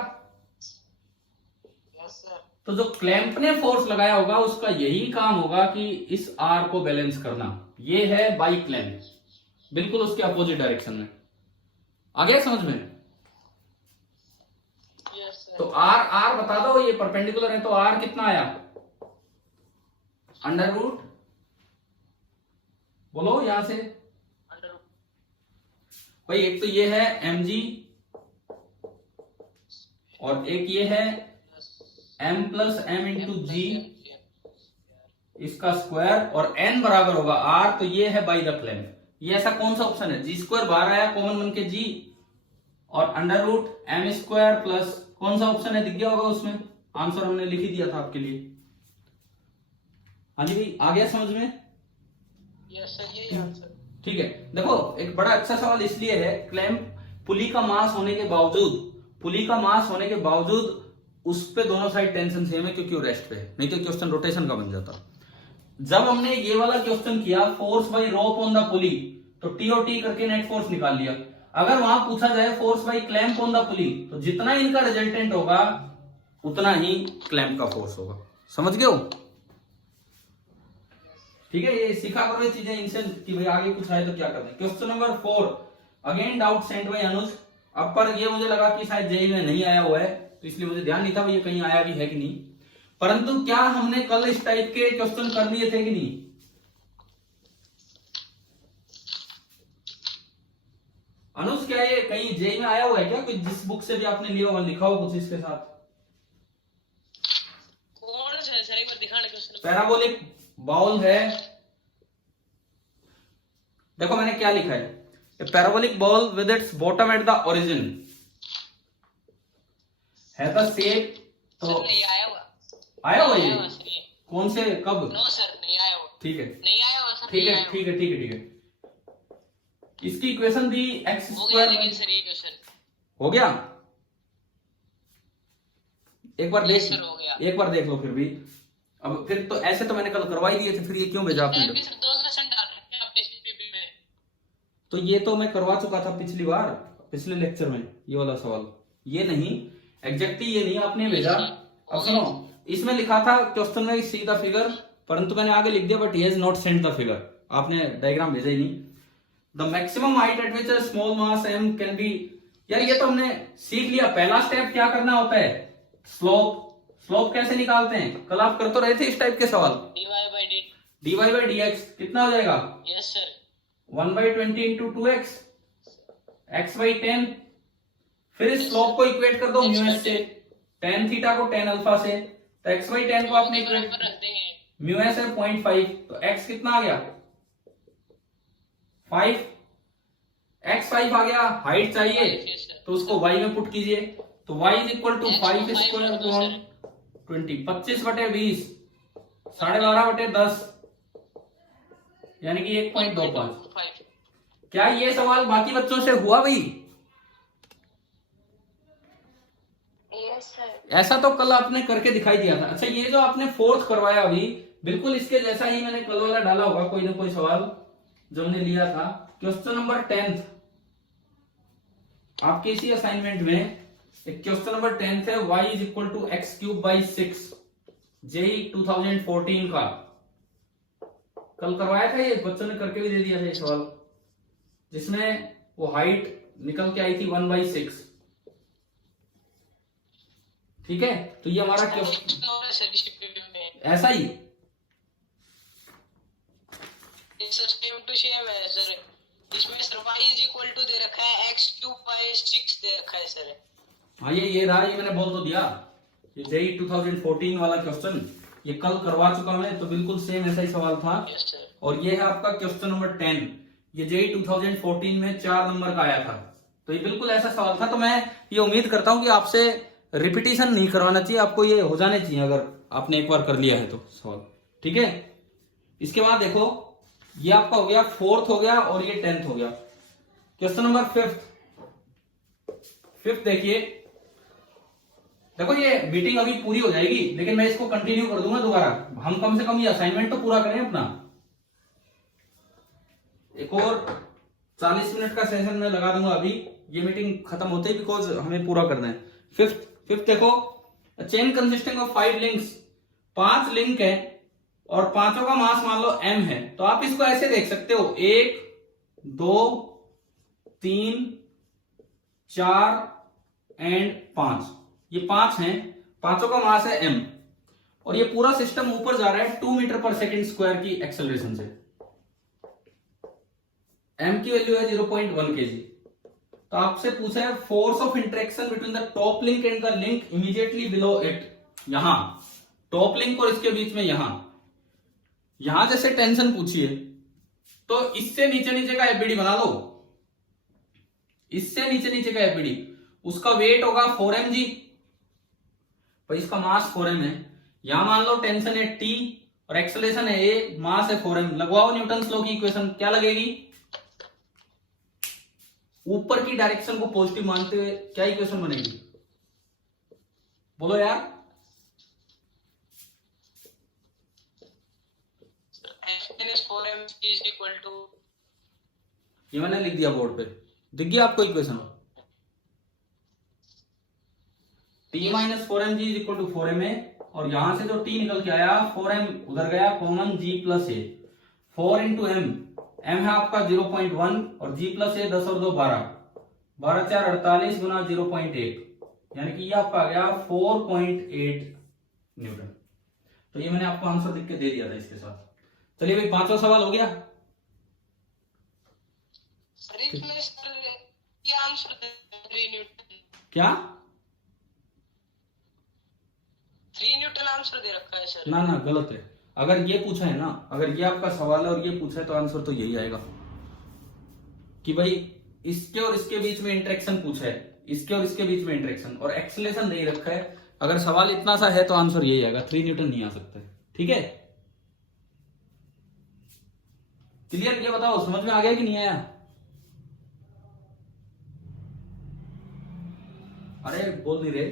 Yes sir. तो जो क्लैंप ने फोर्स लगाया होगा उसका यही काम होगा कि इस आर को बैलेंस करना। ये है बाई क्लैंप, बिल्कुल उसके अपोजिट डायरेक्शन में। आ गया समझ में? Yes sir. तो आर बता दो, ये परपेंडिकुलर है तो आर कितना आया? अंडर रूट, बोलो यहां से भाई। एक तो ये है mg और एक ये है m प्लस एम इंटू जी, इसका स्क्वायर, और n बराबर होगा r, तो ये है बाई द क्लैंप। ये ऐसा कौन सा ऑप्शन है? जी स्क्वायर बाहर आया कॉमन बन के g, और under root m square plus कौन सा ऑप्शन है, दिख गया होगा उसमें, आंसर हमने लिख ही दिया था आपके लिए। हाँ जी भाई, आ गया समझ में? यस सर, यही आंसर। ठीक है, देखो एक बड़ा अच्छा सवाल इसलिए है, क्लैंप पुली का मास होने के बावजूद उस पे दोनों साइड टेंशन सेम है क्योंकि वो रेस्ट पे है, नहीं तो क्वेश्चन रोटेशन का बन जाता। जब हमने ये वाला क्वेश्चन किया force by rope on the पुली, तो टीओटी करके नेट फोर्स निकाल लिया। अगर वहां पूछा जाए force by clamp on the पुली, तो जितना इनका रिजल्टेंट होगा उतना ही क्लैंप का फोर्स होगा। समझ गए हो? ठीक है, ये सीखा करो ये चीजें इनसे कि भाई आगे कुछ आए तो क्या करना है। Question number 4, again doubt send by Anuj. अब पर ये मुझे लगा कि शायद जेई में नहीं आया हुआ है, तो इसलिए मुझे ध्यान नहीं था ये कहीं आया भी है कि नहीं। परंतु क्या हमने कल इस टाइप के क्वेश्चन कर लिए थे कि नहीं? अनुज क्या ये कहीं जेई में आया हुआ है क्या? कोई जिस बुक से भी आपने लिया होगा लिखा हो कुछ इसके साथ? कौन सा है सर, एक बार दिखाना क्वेश्चन। पैराबोलिक बाउल है, देखो मैंने क्या लिखा है, parabolic ball with its bottom at the origin है द शेप। तो सर नहीं आया हुआ। आया हुआ ये? आया सर ये। कौन से कब? नो सर नहीं आया हुआ। ठीक है, नहीं आया हुआ सर। ठीक है, ठीक है, ठीक है, ठीक है। इसकी इक्वेशन दी एक्स हो गया स्क्वायर लेकिन सर ये क्वेश्चन हो गया। एक बार देख, सर हो गया। एक बार देख लो फिर भी। अब फिर तो ऐसे तो मैंने कल करवाई दिए थे, फिर ये क्यों भेजा आपने? सर भी सर 2 क्वेश्चन डाल रहे हैं आप टेस्ट में। तो ये तो मैं करवा चुका था पिछली बार, पिछले लेक्चर में, ये वाला सवाल। ये नहीं, एग्जैक्टली ये नहीं आपने भेजा। अब सुनो, इसमें लिखा था क्वेश्चन में सी द फिगर, परंतु मैंने आगे लिख दिया but he has not send the figure. आपने डायग्राम भेजा ही नहीं। The maximum height eight which small mass m can be, यार ये तो हमने सीख लिया। पहला स्टेप क्या करना होता है? स्लोप। स्लोप कैसे निकालते हैं? कल आप कर तो रहे थे इस टाइप के सवाल। dy by dx कितना हो जाएगा? Yes sir. 1/20 into 2x, x by 10। फिर इस स्लोप को इक्वेट कर दो म्यू एस से, tan थीटा को tan अल्फा से, तो x by 10 को आपने इक्वेट रख देंगे। म्यू एस है 0.5, तो x कितना आ गया? 5। x 5 आ गया। हाइट चाहिए तो उसको y में पुट कीजिए, तो y is equal to 5 square upon 20, 25/20, 12.5/10, यानी कि 1.25। क्या ये सवाल बाकी बच्चों से हुआ भाई? Yes sir. ऐसा तो कल आपने करके दिखाई दिया था। अच्छा, ये जो आपने फोर्थ करवाया अभी, बिल्कुल इसके जैसा ही मैंने कल वाला डाला होगा कोई ना कोई सवाल जो हमने लिया था। क्वेश्चन नंबर 10 आपके इसी असाइनमेंट में एक क्वेश्चन नंबर 10 है, y is equal to x³/6, JEE 2014 का। कल करवाया था ये, बच्चों ने करके भी दे दिया था ये सवाल, जिसमें वो हाइट निकल के आई थी 1/6। ठीक है, तो ये हमारा ऐसा ही इसमें sir y is equal to दे रखा है x³/6 दे रखा है सर। हाँ, ये रहा, ये मैंने बोल तो दिया। ये जेई 2014 वाला क्वेश्चन ये कल करवा चुका मैं, तो बिल्कुल सेम ऐसा ही सवाल था। Yes sir. और ये है आपका क्वेश्चन नंबर 10। ये जेई 2014 में 4 नंबर का आया था। तो ये बिल्कुल ऐसा सवाल था। तो मैं ये उम्मीद करता हूं कि आपसे रिपीटिशन नहीं करवाना चाहिए, आपको ये हो जाने चाहिए अगर आपने एक बार कर लिया है तो सवाल। ठीक है, इसके बाद देखो ये आपका हो गया 4th हो गया और ये 10th हो गया। क्वेश्चन नंबर 5th देखिए, देखो ये मीटिंग अभी पूरी हो जाएगी लेकिन मैं इसको कंटिन्यू कर दूंगा दोबारा। हम कम से कम ये असाइनमेंट तो पूरा करें अपना। एक और 40 मिनट का सेशन में लगा दूंगा अभी, ये मीटिंग खत्म होते ही, बिकॉज हमें पूरा करना है। फिफ्थ देखो, chain consisting of 5 links, 5 link है और पांचों का मास मान लो m है। तो आप इसको ऐसे देख सकते हो 1 2 3 4 एंड 5, ये 5 हैं, पांचों का मास है m और ये पूरा सिस्टम ऊपर जा रहा है 2 मीटर पर सेकेंड स्क्वायर की एक्सेलरेशन से। m की वैल्यू है 0.1 kg। तो आपसे पूछा है force of interaction between the top link and the link immediately below it. यहां टॉप लिंक और इसके बीच में यहां जैसे टेंशन पूछी है तो इससे नीचे का एपीडी बना लो, इससे नीचे का एपीडी, उसका वेट होगा 4mg, पर इसका मास 4m है। यहां मान लो टेंशन है T और एक्सेलरेशन है A, मास है 4m। लगवाओ न्यूटन लॉ की इक्वेशन, क्या लगेगी? ऊपर की डायरेक्शन को पॉजिटिव मानते हुए क्या इक्वेशन बनेगी, बोलो यार। ये मैंने लिख दिया बोर्ड पे, दिख गया आपको equation? T minus 4mg is equal to 4ma और यहां से जो T निकल के आया 4m उधर गया common, G plus A, 4 into m है आपका 0.1 और G प्लस A 10 और 2 12, 12 4 48 गुना 0.8, यानी कि ये आपका आ गया 4.8 न्यूटन। तो ये मैंने आपको आंसर लिख के दे दिया था इसके साथ। चलिए भाई 5वां सवाल हो गया। क्या 3 न्यूटन आंसर दे रखा है सर? ना गलत है। अगर ये पूछा है ना, अगर ये आपका सवाल है और ये पूछा है तो आंसर तो यही आएगा कि भाई इसके और इसके बीच में इंटरेक्शन पूछा है, इसके और इसके बीच में इंटरेक्शन और एक्सेलरेशन नहीं रखा है। अगर सवाल इतना सा है तो आंसर यही आएगा, 3 न्यूटन नहीं आ सकता है। ठीक है, क्लियर? ये बताओ समझ में आ गया कि नहीं आया? अरे बोल नहीं रहे।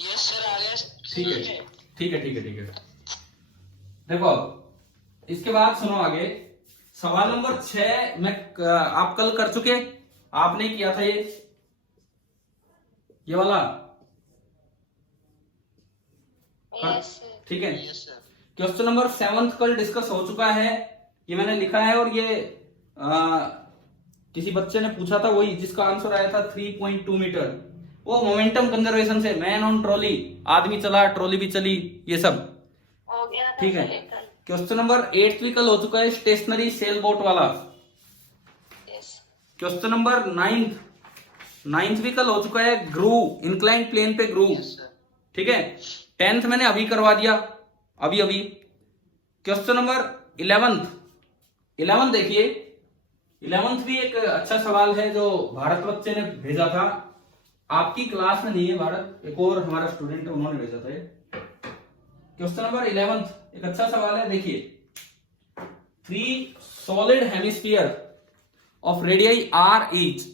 यस सर आ गया। ठीक है। देखो इसके बाद सुनो आगे, सवाल नंबर 6 में आप कल कर चुके, आपने किया था ये वाला। ठीक है, क्वेश्चन नंबर 7 कल डिस्कस हो चुका है, ये मैंने लिखा है और ये किसी बच्चे ने पूछा था, वही जिसका आंसर आया था 3.2 मीटर। वो मोमेंटम कंजर्वेशन से, मैन ऑन ट्रॉली, आदमी चला ट्रॉली भी चली, ये सब हो गया। ठीक है। क्वेश्चन नंबर 8 भी कल हो चुका है, स्टेशनरी सेल बोट वाला। क्वेश्चन नंबर 9th भी कल हो चुका है, ग्रू, इंक्लाइंड प्लेन पे ग्रू। ठीक है, 10th मैंने अभी करवा दिया, अभी। क्वेश्चन नंबर 11th देखिए, 11th भी एक अच्छा सवाल है जो भारत बच्चे ने भेजा था, आपकी क्लास में नहीं है भारत, एक और हमारा स्टूडेंट है उन्होंने भेजा था। क्वेश्चन नंबर 11 एक अच्छा सवाल है, देखिए 3 solid hemisphere of radii r each.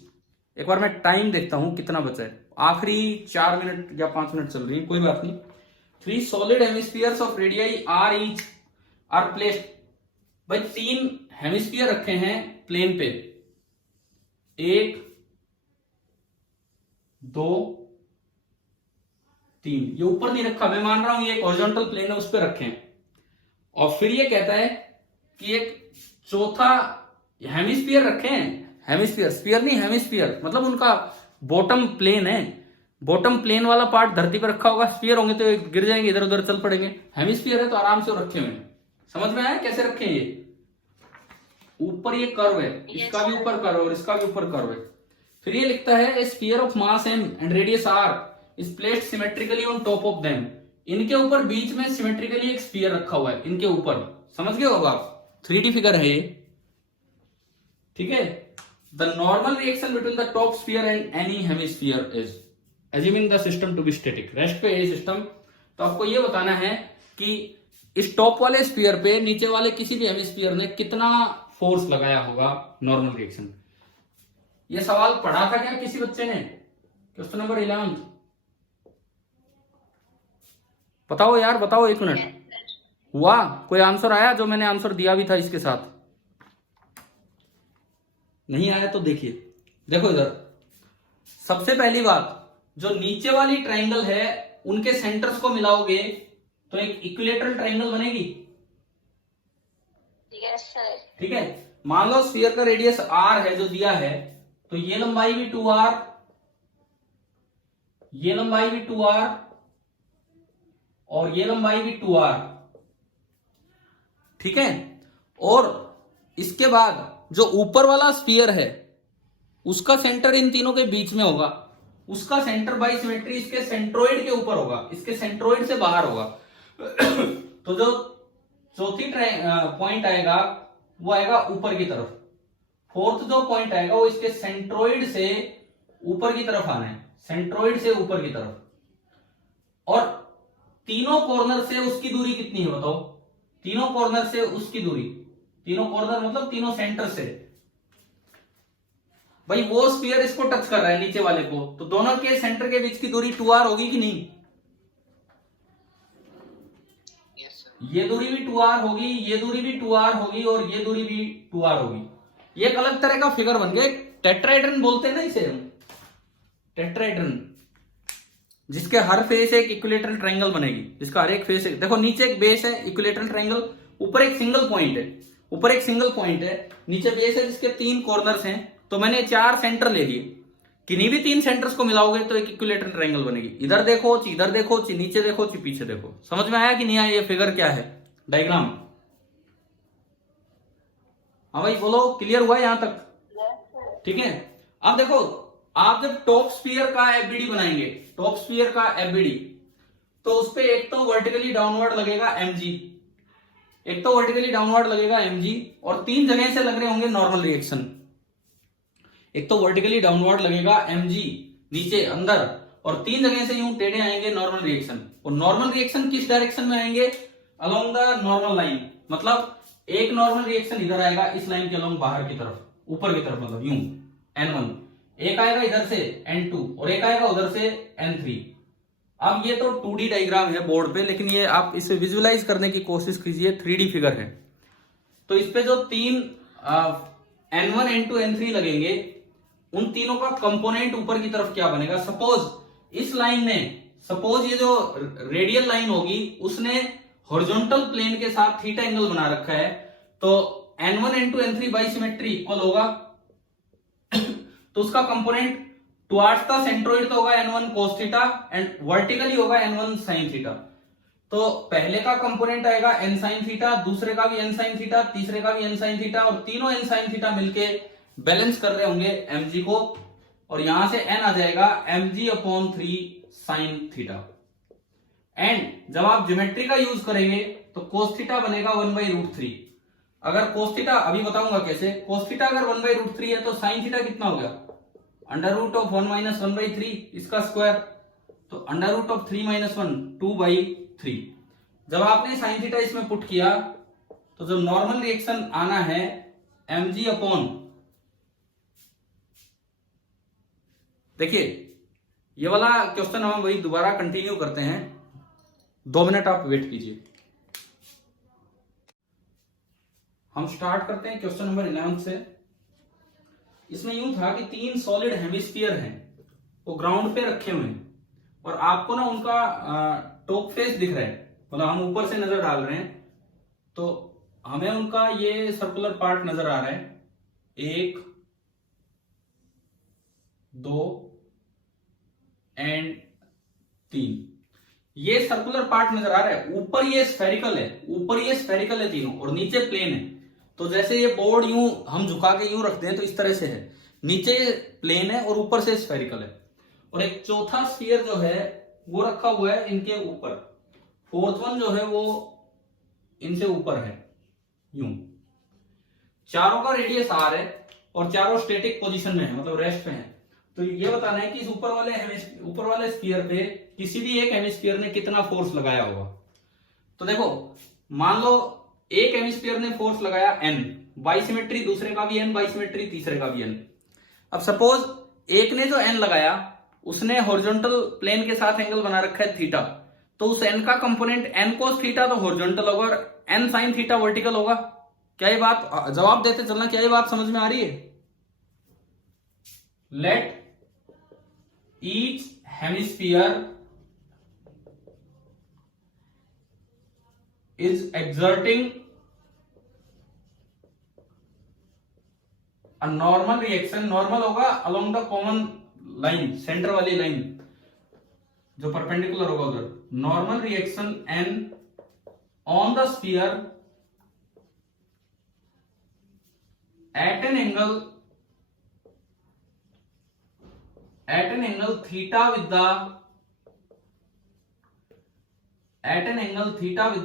एक बार मैं टाइम देखता हूं कितना बचा है, आखिरी 4 मिनट या 5 मिनट चल रही है, कोई बात नहीं। 3 solid hemispheres of radii r each are placed. भाई 3 हेमिस्फीयर रखे हैं प्लेन पे, 1 2 3, ये ऊपर नहीं रखा, मैं मान रहा हूं ये एक हॉरिजॉन्टल प्लेन है उस पर रखे हैं। और फिर ये कहता है कि एक चौथा हेमिस्फीयर रखे हैं, हेमिस्फीयर, स्फीयर नहीं हेमिस्फीयर, मतलब उनका बॉटम प्लेन है, बॉटम प्लेन वाला पार्ट धरती पर रखा होगा, स्फीयर होंगे तो गिर जाएंगे, इधर उधर चल पड़ेंगे। हेमिस्फीयर है तो आराम से रखे हुए हैं। समझ में आया कैसे रखे हैं? ये ऊपर ये कर्व है, इसका भी ऊपर कर्व और इसका भी ऊपर कर्व है। फिर ये लिखता है ए sphere of mass m and radius r is placed symmetrically on top of them. इनके ऊपर बीच में सिमेट्रिकली एक स्फीयर रखा हुआ है, इनके ऊपर समझ गए होगा आप, 3D फिगर है ये, ठीक है। The normal reaction between the top sphere and any hemisphere is assuming the system to be static, rest पे ये सिस्टम। तो आपको ये बताना है कि इस टॉप वाले स्फीयर पे नीचे वाले किसी भी हेमिस्फीयर ने कितना फोर्स लगाया होगा नॉर्मल रिएक्शन। ये सवाल पढ़ा था क्या किसी बच्चे ने? क्वेश्चन नंबर 11 बताओ यार, बताओ, एक मिनट। हुआ कोई आंसर आया जो मैंने आंसर दिया भी था इसके साथ? नहीं आया तो देखिए, देखो इधर, सबसे पहली बात, जो नीचे वाली ट्रायंगल है उनके सेंटर्स को मिलाओगे तो एक इक्विलेटरल ट्रायंगल बनेगी। Yes sir. ठीक है, मान लो स्फीयर का रेडियस r है जो दिया है, तो ये लंबाई भी 2r, ये लंबाई भी 2r और ये लंबाई भी 2r, ठीक है। और इसके बाद जो ऊपर वाला स्फीयर है उसका सेंटर इन तीनों के बीच में होगा, उसका सेंटर बाय सिमेट्री इसके सेंट्रोइड के ऊपर होगा, इसके सेंट्रोइड से बाहर होगा। तो जो चौथी पॉइंट आएगा वो आएगा ऊपर की तरफ, फोर्थ जो पॉइंट आएगा वो इसके सेंट्रोइड से ऊपर की तरफ आना है, सेंट्रोइड से ऊपर की तरफ। और तीनों कॉर्नर से उसकी दूरी कितनी है बताओ? तीनों कॉर्नर से उसकी दूरी, तीनों कॉर्नर मतलब तीनों सेंटर से, भाई वो स्फीयर इसको टच कर रहा है नीचे वाले को, तो दोनों के सेंटर के बीच की दूरी 2r होगी कि नहीं? Yes sir. ये दूरी भी 2r होगी, ये दूरी भी 2r होगी और ये दूरी भी 2r होगी। ये एक अलग तरह का फिगर बन गया, टेट्राहेड्रन बोलते हैं ना इसे हम, टेट्राहेड्रन, जिसके हर फेस एक इक्विलेटरल ट्रायंगल बनेगी, जिसका हर एक फेस, देखो नीचे एक बेस है इक्विलेटरल ट्रायंगल, ऊपर एक सिंगल पॉइंट है, ऊपर एक सिंगल पॉइंट है, नीचे बेस है जिसके 3 कॉर्नर्स हैं। तो मैंने 4 सेंटर ले लिए, किन्हीं भी 3 सेंटर्स को मिलाओगे तो एक इक्विलेटरल ट्रायंगल बनेगी। इधर देखो, इधर देखो, नीचे देखो, पीछे देखो। समझ में आया कि नहीं आया ये फिगर क्या है, डायग्राम? हाँ भाई बोलो, क्लियर हुआ यहां तक? ठीक है। अब देखो, आप जब टॉप स्फीयर का एफबीडी बनाएंगे, टॉप स्फीयर का एफबीडी, तो उस पे एक तो वर्टिकली डाउनवर्ड लगेगा mg, एक तो वर्टिकली डाउनवर्ड लगेगा mg, और 3 जगह से लग रहे होंगे नॉर्मल रिएक्शन। एक तो वर्टिकली डाउनवर्ड लगेगा mg नीचे अंदर, और 3 जगह से यूं टेढ़े आएंगे नॉर्मल रिएक्शन। और नॉर्मल रिएक्शन किस डायरेक्शन में आएंगे? अलोंग द नॉर्मल लाइन, मतलब एक नॉर्मल रिएक्शन इधर आएगा इस लाइन के अलोंग बाहर की तरफ, ऊपर की तरफ, मतलब यूं n1, एक आएगा इधर से n2 और एक आएगा उधर से n3। अब ये तो 2D डायग्राम है बोर्ड पे, लेकिन ये आप इसे विजुअलाइज करने की कोशिश कीजिए, 3D फिगर है। तो इस पे जो 3 n1 n2 n3 लगेंगे, उन तीनों का कंपोनेंट ऊपर की तरफ क्या बनेगा? सपोज इस लाइन ने, सपोज ये जो रेडियल लाइन होगी उसने हॉरिजॉन्टल प्लेन के साथ थीटा एंगल बना रखा है, तो n1 n2 n3 by symmetry equal होगा तो उसका कंपोनेंट टुवर्ड्स द सेंट्रोइड तो होगा n1 cos theta and vertically होगा n1 sin थीटा। तो पहले का कंपोनेंट आएगा n sin थीटा, दूसरे का भी n sin थीटा, तीसरे का भी n sin थीटा, और तीनों n sin थीटा मिलके बैलेंस कर रहे होंगे mg को, और यहां से n आ जाएगा mg/3 sin थीटा। एंड जब आप ज्योमेट्री का यूज करेंगे तो cos थीटा बनेगा 1/√3। अगर cos थीटा, अभी बताऊंगा कैसे, cos थीटा अगर 1/√3 है तो sin थीटा कितना हो गया? √1 - 1/3, इसका स्क्वायर, तो √3 - 1 2/3। जब आपने sin थीटा इसमें पुट किया तो जो नॉर्मल रिएक्शन आना है mg/, देखिए ये वाला क्वेश्चन हम वही दोबारा कंटिन्यू करते हैं, 2 मिनट आप वेट कीजिए। हम स्टार्ट करते हैं क्वेश्चन नंबर 11 से। इसमें यूं था कि 3 सॉलिड हेमिस्फीयर हैं, वो ग्राउंड पे रखे हुए हैं, और आपको ना उनका टॉप फेस दिख रहा है, मतलब हम ऊपर से नजर डाल रहे हैं तो हमें उनका ये सर्कुलर पार्ट नजर आ रहा है, 1 2 एंड 3, ये सर्कुलर पार्ट नजर आ रहा है। ऊपर ये स्फेरिकल है, ऊपर ये स्फेरिकल है तीनों, और नीचे प्लेन है। तो जैसे ये बोर्ड यूं हम झुका के यूं रखते हैं तो इस तरह से है, नीचे प्लेन है और ऊपर से स्फेरिकल है। और एक चौथा स्फीयर जो है वो रखा हुआ है इनके ऊपर, 4th वन जो है वो इनसे ऊपर है, यूं, चारों का रेडियस आर है और चारों स्टैटिक पोजीशन में है, मतलब रेस्ट पे है। तो ये बताना है कि इस ऊपर वाले स्फीयर पे किसी भी एक हेमिस्फीयर ने कितना फोर्स लगाया होगा। तो देखो, मान लो एक हेमिस्फीयर ने फोर्स लगाया n, बाइसिमेट्री दूसरे का भी n, बाइसिमेट्री तीसरे का भी n। अब सपोज एक ने जो n लगाया उसने हॉरिजॉन्टल प्लेन के साथ एंगल बना रखा है थीटा, तो उस n का कंपोनेंट n cos थीटा तो हॉरिजॉन्टल होगा और n sin थीटा वर्टिकल होगा। क्या ये बात, जवाब देते चलना, क्या ये बात समझ में आ रही है? Let each hemisphere is exerting a normal reaction, normal होगा along the common line, centre वाली लाइन जो परपेंडिकुलर होगा उधर, normal reaction n on the sphere at an angle theta with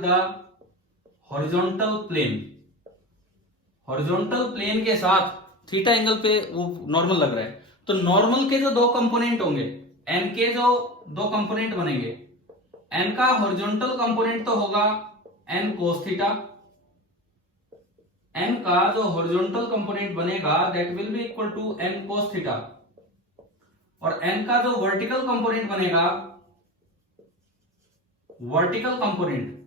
the horizontal plane, horizontal plane के साथ theta angle पे वो normal लग रहा है। तो नॉर्मल के जो दो कंपोनेंट होंगे, n के जो दो कंपोनेंट बनेंगे, n का हॉरिजॉन्टल कंपोनेंट तो होगा n cos थीटा, n का जो हॉरिजॉन्टल कंपोनेंट बनेगा that will be equal to n cos theta, और n का जो वर्टिकल कंपोनेंट बनेगा, vertical component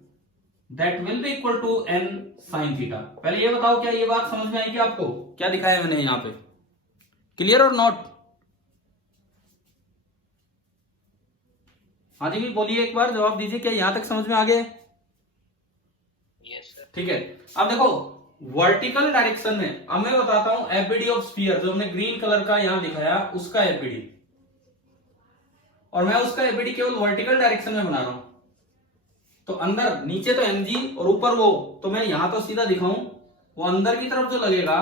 that will be equal to n sin theta. पहले ये बताओ, क्या ये बात समझ में आएगी आपको? क्या दिखाया मैंने यहां पे, क्लियर और नॉट? हाँ जी, भी बोलिए, एक बार जवाब दीजिए, क्या यहां तक समझ में आ गया? Yes sir. ठीक है, अब देखो वर्टिकल डायरेक्शन में, अब मैं बताता हूं एफबीडी ऑफ स्फीयर, जो हमने ग्रीन कलर का यहां दिखाया उसका एफबीडी, और मैं उसका एफबीडी केवल वर्टिकल डायरेक्शन में बना रहा हूं। तो अंदर, नीचे तो mg और ऊपर वो, तो मैं यहां तो सीधा दिखाऊं, वो अंदर की तरफ जो लगेगा,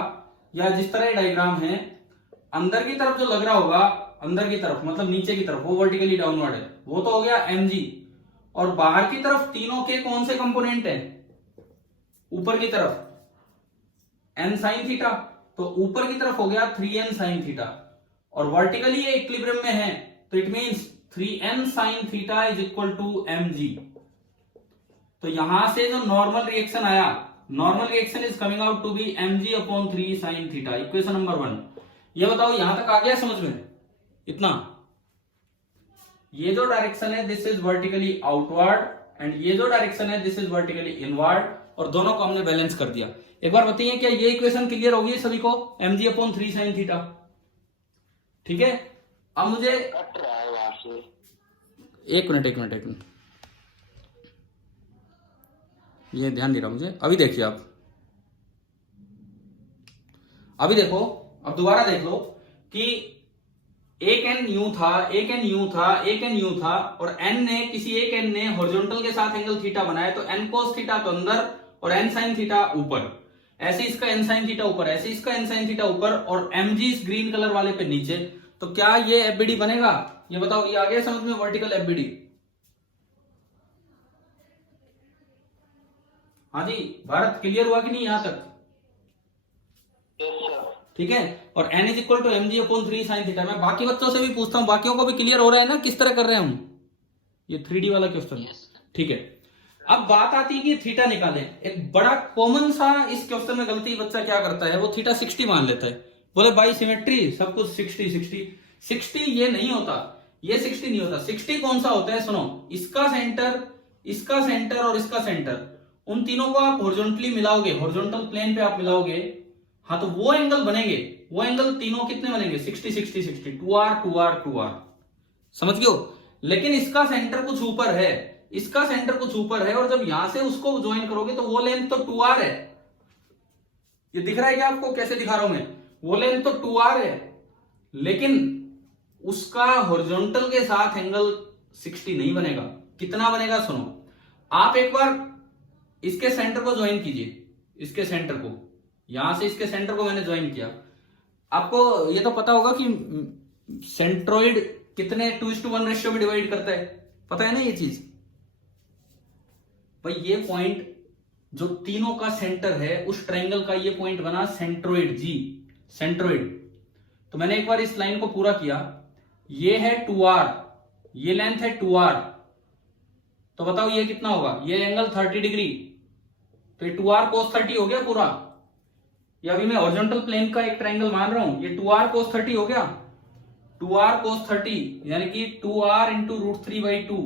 या जिस तरह डायग्राम है, अंदर की तरफ जो लग रहा होगा, अंदर की तरफ मतलब नीचे की तरफ, वो वर्टिकली डाउनवर्ड है, वो तो हो गया mg। और बाहर की तरफ तीनों के कौन से कंपोनेंट है? ऊपर की तरफ n sin थीटा, तो ऊपर की तरफ हो गया 3n sin थीटा, और वर्टिकली ये इक्विलिब्रियम में है, तो it means 3n sin theta is equal to mg। तो यहां से जो नॉर्मल रिएक्शन आया, normal reaction is coming out to be mg upon 3 sin theta, equation number 1। ये बताओ यहां तक आ गया समझ में? इतना, ये जो डायरेक्शन है this is vertically outward, and ये जो डायरेक्शन है दिस इज वर्टिकली इनवर्ड, और दोनों को हमने बैलेंस कर दिया। एक बार बताइए, क्या ये इक्वेशन क्लियर होगी सभी को? mg अपॉन 3 sin थीटा, ठीक है। अब मुझे कट रहा है वहां से। एक मिनट, ये ध्यान दे रहा मुझे। अभी देखिए आप, अभी देखो, अब दोबारा देख लो कि एक n यूं था, एक n यूं था, एक n यूं था, और n ने, किसी एक n ने हॉरिजॉन्टल के साथ एंगल थीटा बनाया, तो n cos थीटा तो अंदर और n sin थीटा ऊपर, ऐसे इसका n sin थीटा ऊपर, ऐसे इसका n sin थीटा ऊपर, और mg इस ग्रीन कलर वाले पे नीचे। तो क्या ये एफबीडी बनेगा? ये बताओ, ये आ गया समझ में? Vertical FBD. हाँ जी भारत, क्लियर हुआ कि नहीं यहां तक? Yes sir. ठीक है, और n is equal to mg upon 3 sin theta. मैं बाकी बच्चों से भी पूछता हूं, बाकियों को भी क्लियर हो रहा है ना किस तरह कर रहे हैं हम ये 3D वाला क्वेश्चन? ठीक है, अब बात आती है कि थीटा निकालें। एक बड़ा कॉमन सा इस क्वेश्चन में गलती बच्चा क्या करता है, वो थीटा 60 मान लेता है, बोले बाई सिमेट्री सब कुछ 60। ये नहीं होता, ये 60 नहीं होता। 60 कौन सा होता है? सुनो, इसका सेंटर, इसका सेंटर और इसका सेंटर, उन तीनों को आप हॉरिजॉन्टली मिलाओगे, हॉरिजॉन्टल प्लेन पे आप मिलाओगे, हाँ, तो वो एंगल बनेंगे। वो एंगल तीनों कितने बनेंगे? 60, 2r। समझ गए हो? लेकिन इसका सेंटर कुछ ऊपर है, इसका सेंटर कुछ ऊपर है, और जब यहां से उसको ज्वाइन करोगे तो वो लेंथ तो 2r है। ये दिख रहा है क्या आपको? कैसे दिखा रहा हूं मैं? वो लेंथ तो 2r है, लेकिन उसका हॉरिजॉन्टल के साथ एंगल 60 नहीं बनेगा। कितना बनेगा? सुनो, आप एक बार इसके सेंटर को ज्वाइन कीजिए, इसके सेंटर को, यहां से इसके सेंटर को मैंने ज्वाइन किया। आपको ये तो पता होगा कि सेंट्रोइड कितने 2:1 रेशियो में डिवाइड करता है, पता है ना ये चीज? भाई ये पॉइंट जो तीनों का सेंटर है उस ट्रायंगल का ये पॉइंट बना सेंट्रोइड जी, सेंट्रोइड। तो मैंने एक बार इस लाइन को पूरा किया, ये है 2r, ये लेंथ है 2r, तो बताओ ये कितना होगा, ये एंगल 30 डिग्री, तो ये 2r cos 30 हो गया पूरा। ये अभी मैं हॉरिजॉन्टल प्लेन का एक ट्रायंगल मान रहा हूं, ये 2r cos 30 हो गया, 2r cos 30 यानी कि 2r इंटू √3/2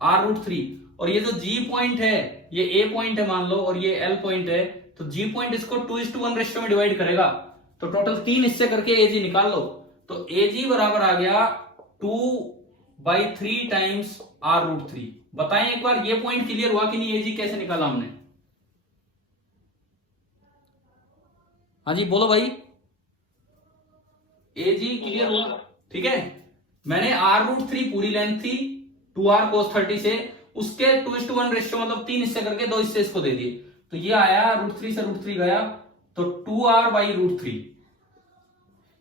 r√3। और ये जो G पॉइंट है, ये A पॉइंट है मान लो, और ये L पॉइंट है, तो G पॉइंट इसको 2:1 रेशियो में डिवाइड करेगा, तो टोटल 3 हिस्से करके AG निकाल लो। तो AG बराबर आ गया 2/3 टाइम्स r√3। बताएं एक बार, ये पॉइंट क्लियर हुआ कि नहीं, AG कैसे निकाला हमने? हाँ जी बोलो भाई, AG क्लियर हुआ? ठीक है, मैंने r√3 पूरी लेंथ थी 2r cos 30 से, उसके 2:1 रेशियो मतलब 3 हिस्से करके 2 हिस्से इसको दे दिए, तो ये आया √3 से √3 गया, तो 2r/√3।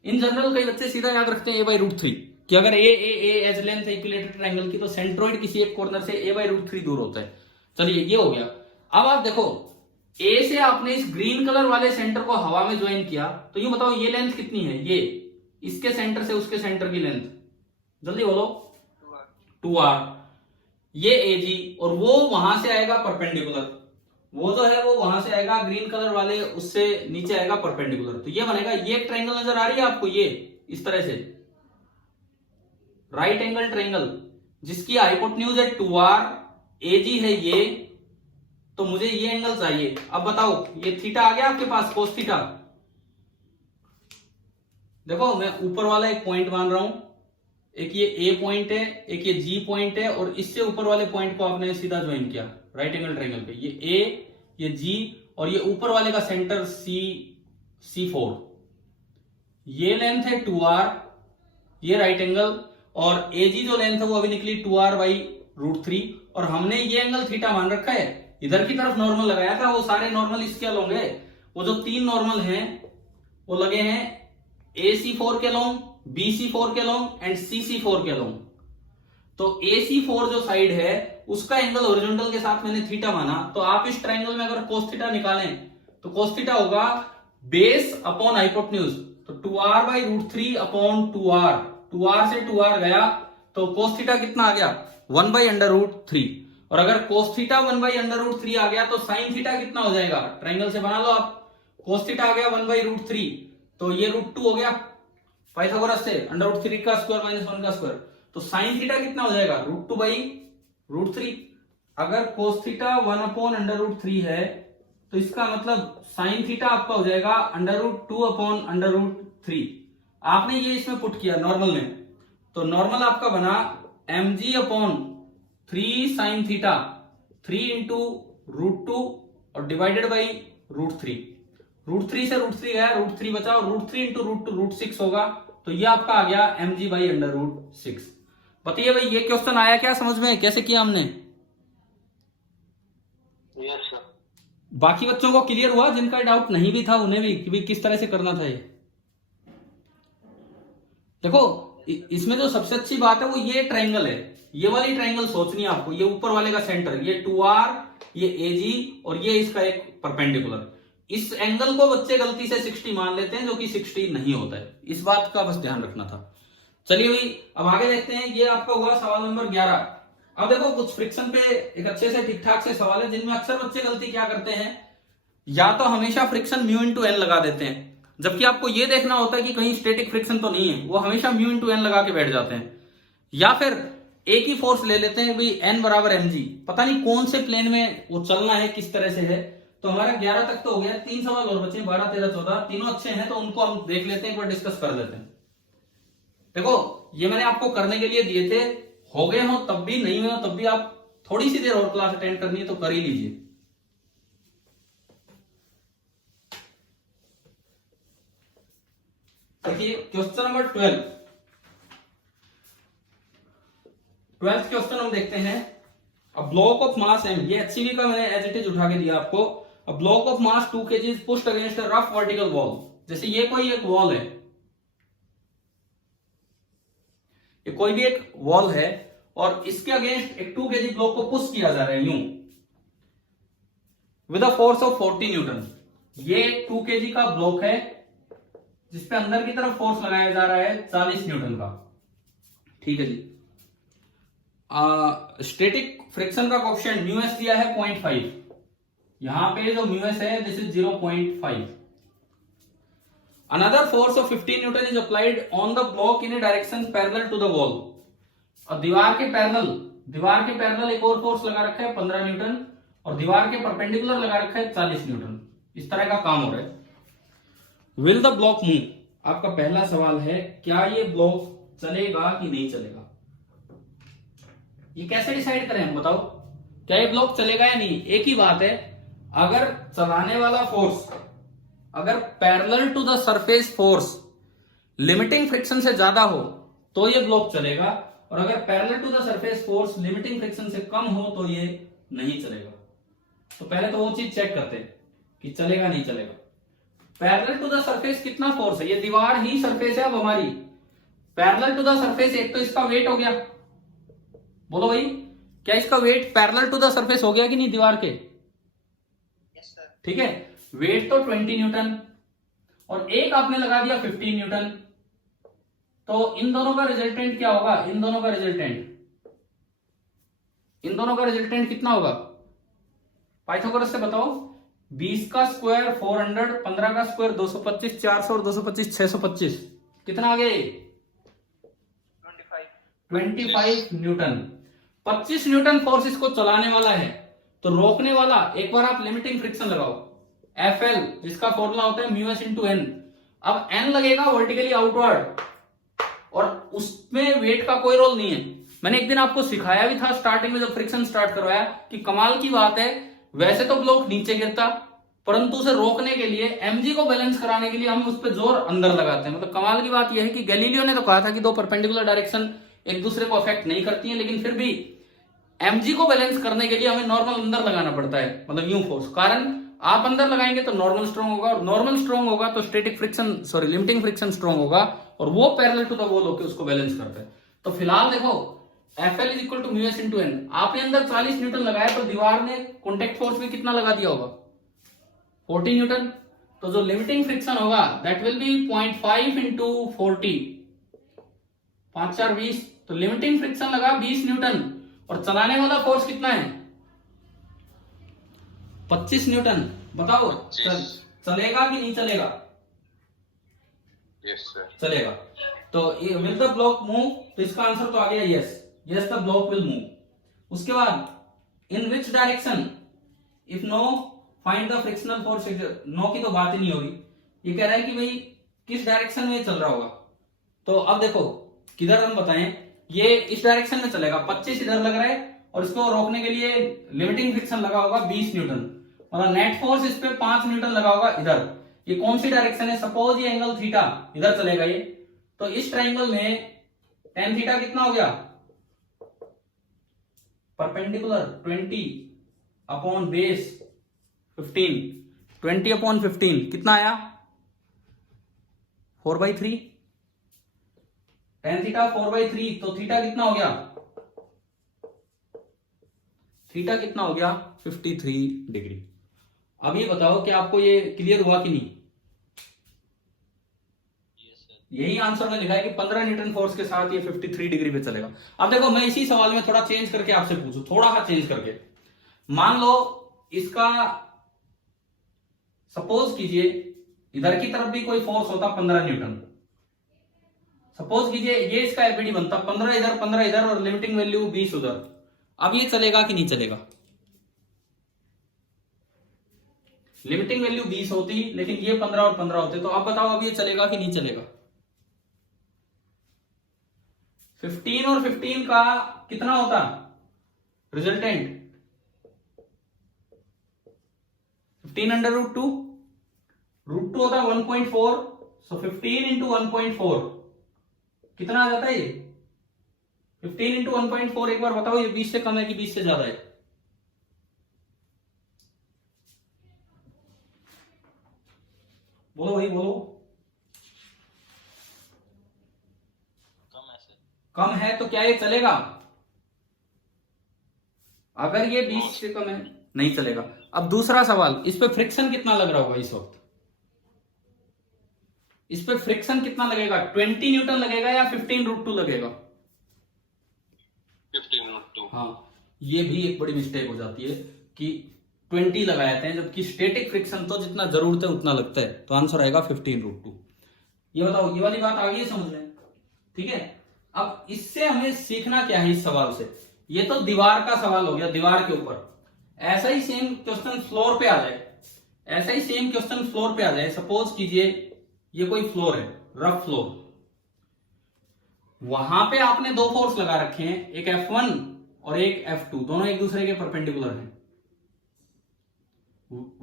इन जनरल कई बच्चे सीधा याद रखते हैं a/√3 कि अगर a एज लेंथ है इक्विलेटरल ट्रायंगल की, तो सेंट्रोइड किसी एक कॉर्नर से a/√3 दूर होता है। चलिए ये हो गया। अब आप देखो, A से आपने इस ग्रीन कलर वाले सेंटर को हवा में ज्वाइन किया, तो ये बताओ ये लेंथ कितनी है, ये इसके सेंटर से उसके सेंटर की लेंथ, जल्दी बोलो, 2r। ये AG, और वो वहां से आएगा परपेंडिकुलर, वो जो है वो वहां से आएगा ग्रीन कलर वाले, उससे नीचे आएगा परपेंडिकुलर, तो ये बनेगा, ये एक ट्रायंगल नजर आ रही है आपको, ये इस तरह से राइट एंगल ट्रायंगल जिसकी हाइपोटेन्यूज है 2r, AG है ये, तो मुझे ये एंगल चाहिए। अब बताओ ये थीटा आ गया आपके पास, कोस थीटा। देखो मैं ऊपर वाला एक पॉइंट मान रहा हूं, एक ये A पॉइंट है, एक ये G पॉइंट है, और इससे ऊपर वाले पॉइंट को आपने सीधा ज्वाइन किया राइट एंगल ट्रायंगल पे, ये A, ये G, और ये ऊपर वाले का सेंटर C4। ये लेंथ है 2r, ये राइट एंगल, और AG जो लेंथ है वो अभी निकली 2r/√3, और हमने ये एंगल थीटा मान रखा है, इधर की तरफ नॉर्मल लगाया था, वो सारे नॉर्मल इसके अलोंग है, वो जो 3 नॉर्मल हैं वो लगे हैं AC4 के अलोंग, BC4 के अलोंग एंड CC4 के अलोंग। तो AC4 जो साइड है उसका एंगल हॉरिजॉन्टल के साथ मैंने थीटा माना, तो आप इस ट्रायंगल में अगर कोस थीटा निकालें तो कोस थीटा होगा बेस अपॉन हाइपोटेन्यूज, तो 2r/√3 अपॉन 2r, 2r से 2r गया, तो कोस थीटा कितना आ गया, 1/√3। और अगर कोस थीटा 1/√3 आ गया तो साइन थीटा कितना हो जाएगा, ट्रायंगल से बना लो आप, कोस थीटा आ गया 1/√3, तो ये √2 हो गया पाइथागोरस से, √3 का स्क्वायर माइनस 1 का स्क्वायर, तो साइन थीटा कितना हो जाएगा, √2/√3। अगर कोस थीटा 1/√3 है, तो इसका मतलब साइन थीटा आपका हो जाएगा √2/√3। आपने ये इसमें पुट किया नॉर्मल में, तो नॉर्मल आपका बना mg/3 साइन थीटा, 3 इंटू √2 और डिवाइडेड बाई √3, √3 से √3 गया, √3 बचा, और √3 इंटू √2 √6 होगा, तो ये आपका आ गया mg/√6। बताइए भाई ये क्वेश्चन आया क्या समझ में, कैसे किया हमने? Yes sir. बाकी बच्चों को क्लियर हुआ, जिनका डाउट नहीं भी था उन्हें भी कि भाई किस तरह से करना था ये? देखो इसमें जो सबसे अच्छी बात है वो ये ट्रायंगल है, ये वाली ट्रायंगल सोचनी है आपको, ये ऊपर वाले का सेंटर, ये 2r, ये AG, और ये इसका एक परपेंडिकुलर। इस एंगल को बच्चे गलती से 60 मान लेते हैं, जो कि 60 नहीं होता है, इस बात का बस ध्यान रखना था। चलिए भाई अब आगे देखते हैं, ये आपका हुआ सवाल नंबर 11। अब देखो कुछ फ्रिक्शन पे एक अच्छे से ठीक ठाक से सवाल है, जिनमें अक्सर बच्चे गलती क्या करते हैं, या तो हमेशा फ्रिक्शन म्यू इंटू एन लगा देते हैं, जबकि आपको यह देखना होता है कि कहीं स्टैटिक फ्रिक्शन तो नहीं है, वो हमेशा म्यू इंटू एन लगा के बैठ जाते हैं, या फिर एक ही फोर्स ले लेते हैं भाई N बराबर mg, पता नहीं कौन से प्लेन में वो चलना है, किस तरह से है। तो हमारा 11 तक तो हो गया, 3 सवाल और बचे, 12 13 14, तीनों अच्छे हैं, तो उनको हम देख लेते हैं, एक बार डिस्कस कर लेते हैं। देखो ये मैंने आपको करने के लिए दिए थे, हो गए हो तब भी, नहीं हुए हो तब भी, आप थोड़ी सी देर और क्लास अटेंड करनी है तो कर ही लीजिए। देखिए क्वेश्चन नंबर 12th क्वेश्चन हम देखते हैं। A block of mass m, ये HCV का मैंने एज इट इज उठा के दिया आपको। A block of mass 2 kg is pushed against a rough vertical wall. जैसे ये कोई एक वॉल है, ये कोई भी एक वॉल है, और इसके अगेंस्ट एक 2 kg ब्लॉक को पुश किया जा रहा है यूं। With a force of 40 Newton. ये 2 kg का ब्लॉक है जिसपे अंदर की तरफ फोर्स लगाया जा रहा है 40 न्यूटन का। ठीक है जी। स्टैटिक फ्रिक्शन का कोएफिशिएंट म्यूएस दिया है 0.5। यहां पे जो म्यूएस है this is 0.5। Another force of 15 newton is applied on the block in a direction parallel to the wall. और दीवार के पैरेलल एक और फोर्स लगा रखा है 15 न्यूटन और दीवार के परपेंडिकुलर लगा रखा है 40 न्यूटन। इस तरह का काम हो रहा है। Will the block move. आपका पहला सवाल है क्या ये ब्लॉक चलेगा कि नहीं चलेगा। ये कैसे डिसाइड करें हम बताओ, क्या ये ब्लॉक चलेगा या नहीं। एक ही बात है, अगर चलाने वाला फोर्स अगर parallel to the surface force limiting friction से ज्यादा हो तो ये ब्लॉक चलेगा, और अगर parallel to the surface force limiting friction से कम हो तो ये नहीं चलेगा। तो पहले तो वो चीज चेक करते हैं कि चलेगा नहीं चलेगा। पैरेलल टू द सरफेस कितना फोर्स है, ये दीवार ही सरफेस है अब हमारी। पैरेलल टू द सरफेस एक तो इसका वेट हो गया, बोलो भाई क्या इसका weight parallel to the surface हो गया कि नहीं दीवार के। Yes sir. ठीक है, वेट तो 20 न्यूटन और एक आपने लगा दिया 15 न्यूटन। तो इन दोनों का रिजल्टेंट क्या होगा, इन दोनों का रिजल्टेंट कितना होगा पाइथागोरस से बताओ। 20 का स्क्वायर 400, 15 का स्क्वायर 225, 400 और 225 625, कितना आ गया ये 25 न्यूटन। 25 न्यूटन फोर्स इसको चलाने वाला है, तो रोकने वाला एक बार आप लिमिटिंग फ्रिक्शन लगाओ FL, जिसका फॉर्मूला होता है म्यू एस इंटू एन। अब N लगेगा वर्टिकली आउटवर्ड और उसमें वेट का कोई रोल नहीं है। मैंने एक दिन आपको सिखाया भी था स्टार्टिंग में जब फ्रिक्शन स्टार्ट करवाया कि कमाल की बात है, वैसे तो ब्लॉक नीचे गिरता परंतु उसे रोकने के लिए mg को बैलेंस कराने के लिए हम उस पर जोर अंदर लगाते हैं। मतलब कमाल की बात यह है कि गैलीलियो ने तो कहा था कि दो परपेंडिकुलर डायरेक्शन एक दूसरे को अफेक्ट नहीं करती हैं, लेकिन फिर भी mg को बैलेंस करने के लिए हमें नॉर्मल अंदर लगाना पड़ता है, मतलब यूं फोर्स। कारण आप अंदर लगाएंगे तो नॉर्मल स्ट्रॉन्ग होगा और नॉर्मल स्ट्रॉन्ग होगा तो static friction sorry limiting friction strong होगा और वो पैरेलल टू द वॉल होकर उसको बैलेंस करता है। तो फिलहाल देखो FL is equal to mu s into n. आपने अंदर 40 न्यूटन लगाया तो दीवार ने कॉन्टेक्ट फोर्स भी कितना लगा दिया होगा 40 न्यूटन। तो जो लिमिटिंग फ्रिक्शन होगा दैट विल बी 0.5 इंटू 40, 5 4 20। तो लिमिटिंग फ्रिक्शन लगा 20 न्यूटन और चलाने वाला फोर्स कितना है 25 न्यूटन। बताओ चलेगा कि नहीं चलेगा। Yes sir. चलेगा। तो विल द ब्लॉक मूव, तो इसका आंसर तो आ गया yes, yes the block will move. उसके बाद in which direction if no find the frictional force. No की तो बात ही नहीं होगी, ये कह रहा है कि भाई किस डायरेक्शन में चल रहा होगा। तो अब देखो किधर हम बताएं, ये इस डायरेक्शन में चलेगा, 25 इधर लग रहा है और इसको रोकने के लिए लिमिटिंग फ्रिक्शन लगा होगा 20 न्यूटन, मतलब नेट फोर्स इस पे 5 न्यूटन लगा होगा इधर। ये कौन सी डायरेक्शन है, सपोज ये एंगल थीटा इधर चलेगा ये, तो इस ट्राइंगल में tan थीटा कितना हो गया परपेंडिकुलर 20 अपॉन बेस 15, 20 अपॉन 15 कितना आया 4/3। tan थीटा 4/3, तो थीटा कितना हो गया, थीटा कितना हो गया 53 डिग्री। अब ये बताओ कि आपको ये क्लियर हुआ कि नहीं। यही आंसर में लिखा है कि 15 न्यूटन फोर्स के साथ ये 53 डिग्री पे चलेगा। अब देखो मैं इसी सवाल में थोड़ा चेंज करके आपसे पूछूं, थोड़ा सा चेंज करके, मान लो इसका सपोज कीजिए इधर की तरफ भी कोई फोर्स होता 15 न्यूटन। सपोज कीजिए ये इसका एफबीडी बनता 15 इधर 15 इधर और लिमिटिंग वैल्यू 20 उधर। अब ये चलेगा कि नहीं चलेगा, लिमिटिंग वैल्यू 20 होती लेकिन ये 15 और 15 होते, तो अब बताओ अब ये चलेगा कि नहीं चलेगा। 15 और 15 का कितना होता रिजल्टेंट 15 अंडर √2, √2 होता 1.4, सो 15 इंटू 1.4 कितना आ जाता है ये 15 इंटू 1.4। एक बार बताओ ये 20 से कम है कि 20 से ज्यादा है। बोलो भाई बोलो। कम है तो क्या ये चलेगा, अगर ये 20 से कम है नहीं चलेगा। अब दूसरा सवाल, इस पे फ्रिक्शन कितना लग रहा होगा इस वक्त? इस पे फ्रिक्शन कितना लगेगा? 20 न्यूटन लगेगा या 15√2 लगेगा? 15√2। हाँ, ये भी एक बड़ी मिस्टेक हो जाती है कि 20 लगाते हैं, जबकि स्टैटिक फ्रिक्शन तो जितना जरूरत है उतना लगता है। तो आंसर आएगा 15√2। ये बताओ, ये वाली बात आ गई है समझ में? ठीक है। अब इससे हमें सीखना क्या है इस सवाल से? ये तो दीवार का सवाल हो गया, दीवार के ऊपर। ऐसा ही सेम क्वेश्चन फ्लोर पे आ जाए, ऐसा ही सेम क्वेश्चन फ्लोर पे आ जाए। सपोज कीजिए ये कोई फ्लोर है, रफ फ्लोर, वहां पे आपने दो फोर्स लगा रखे हैं, एक F1 और एक F2, दोनों एक दूसरे के परपेंडिकुलर हैं।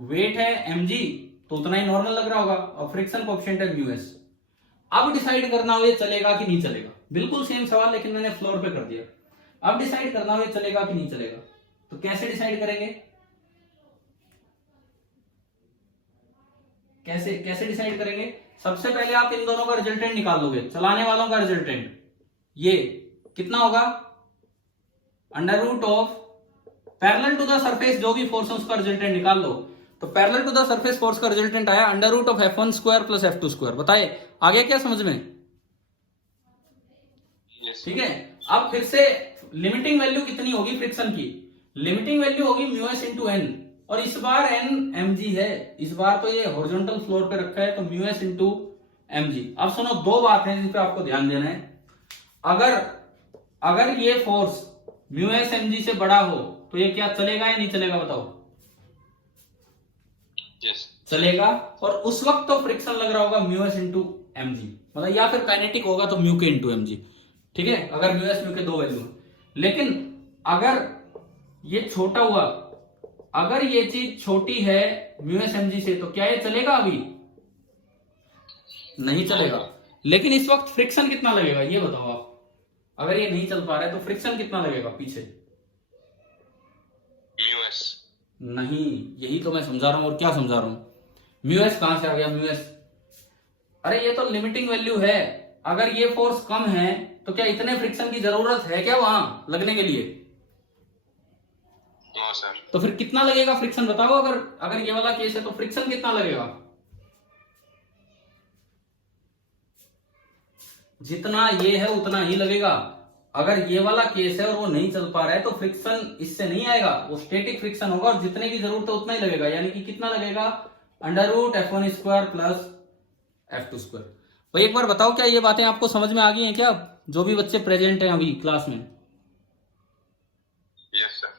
वेट है mg, तो उतना ही नॉर्मल लग रहा होगा, और फ्रिक्शन कोएफिशिएंट है μs। अब डिसाइड करना हो ये चलेगा कि नहीं चलेगा। बिल्कुल सेम सवाल, लेकिन मैंने फ्लोर पे कर दिया। अब डिसाइड करना हो ये चलेगा कि नहीं चलेगा, तो कैसे डिसाइड करेंगे? कैसे डिसाइड करेंगे? सबसे पहले आप इन दोनों का रिजल्टेंट निकाल लोगे, चलाने वालों का रिजल्टेंट। ये कितना होगा? Under root of parallel to the surface जो भी फोर्स है उसका रिजल्टेंट निकाल लो। तो parallel to the surface force का रिजल्टेंट आया under root of F1 square plus F2 square. बताए आ गया क्या समझ में? ठीक है। अब फिर से लिमिटिंग वैल्यू कितनी होगी फ्रिक्शन की? लिमिटिंग वैल्यू होगी μs इंटू एन, और इस बार n mg है। इस बार तो ये हॉरिजॉन्टल फ्लोर पे रखा है, तो μs इंटू mg। अब सुनो, दो बात है जिन पे आपको ध्यान देना है। अगर ये फोर्स μs mg से बड़ा हो तो ये क्या चलेगा या नहीं चलेगा? बताओ। यस, चलेगा। और उस वक्त तो फ्रिक्शन लग रहा होगा μs इंटू mg, मतलब या फिर काइनेटिक होगा तो म्यू के इंटू mg। ठीक है, अगर μs म्यू के दो वैल्यू। लेकिन अगर ये छोटा हुआ, अगर ये चीज छोटी है μs mg से, तो क्या ये चलेगा? अभी नहीं चलेगा। लेकिन इस वक्त फ्रिक्शन कितना लगेगा ये बताओ आप। अगर ये नहीं चल पा रहा है तो फ्रिक्शन कितना लगेगा पीछे? μs। नहीं, यही तो मैं समझा रहा हूं। और क्या समझा रहा हूं? μs कहां से आ गया μs? अरे ये तो लिमिटिंग वैल्यू है। अगर ये फोर्स कम है तो क्या इतने फ्रिक्शन की जरूरत है क्या वहां लगने के लिए? No sir. तो फिर कितना लगेगा फ्रिक्शन बताओ। अगर ये वाला केस है तो फ्रिक्शन कितना लगेगा? जितना ये है उतना ही लगेगा। अगर ये वाला केस है और वो नहीं चल पा रहा है तो फ्रिक्शन इससे नहीं आएगा, वो स्टैटिक फ्रिक्शन होगा, और जितने की जरूरत है उतना ही लगेगा। यानी कि कितना लगेगा? Under root F1 square plus F2 square. भाई एक बार बताओ, क्या ये बातें आपको समझ में आ गई हैं क्या, जो भी बच्चे प्रेजेंट हैं अभी क्लास में? Yes sir.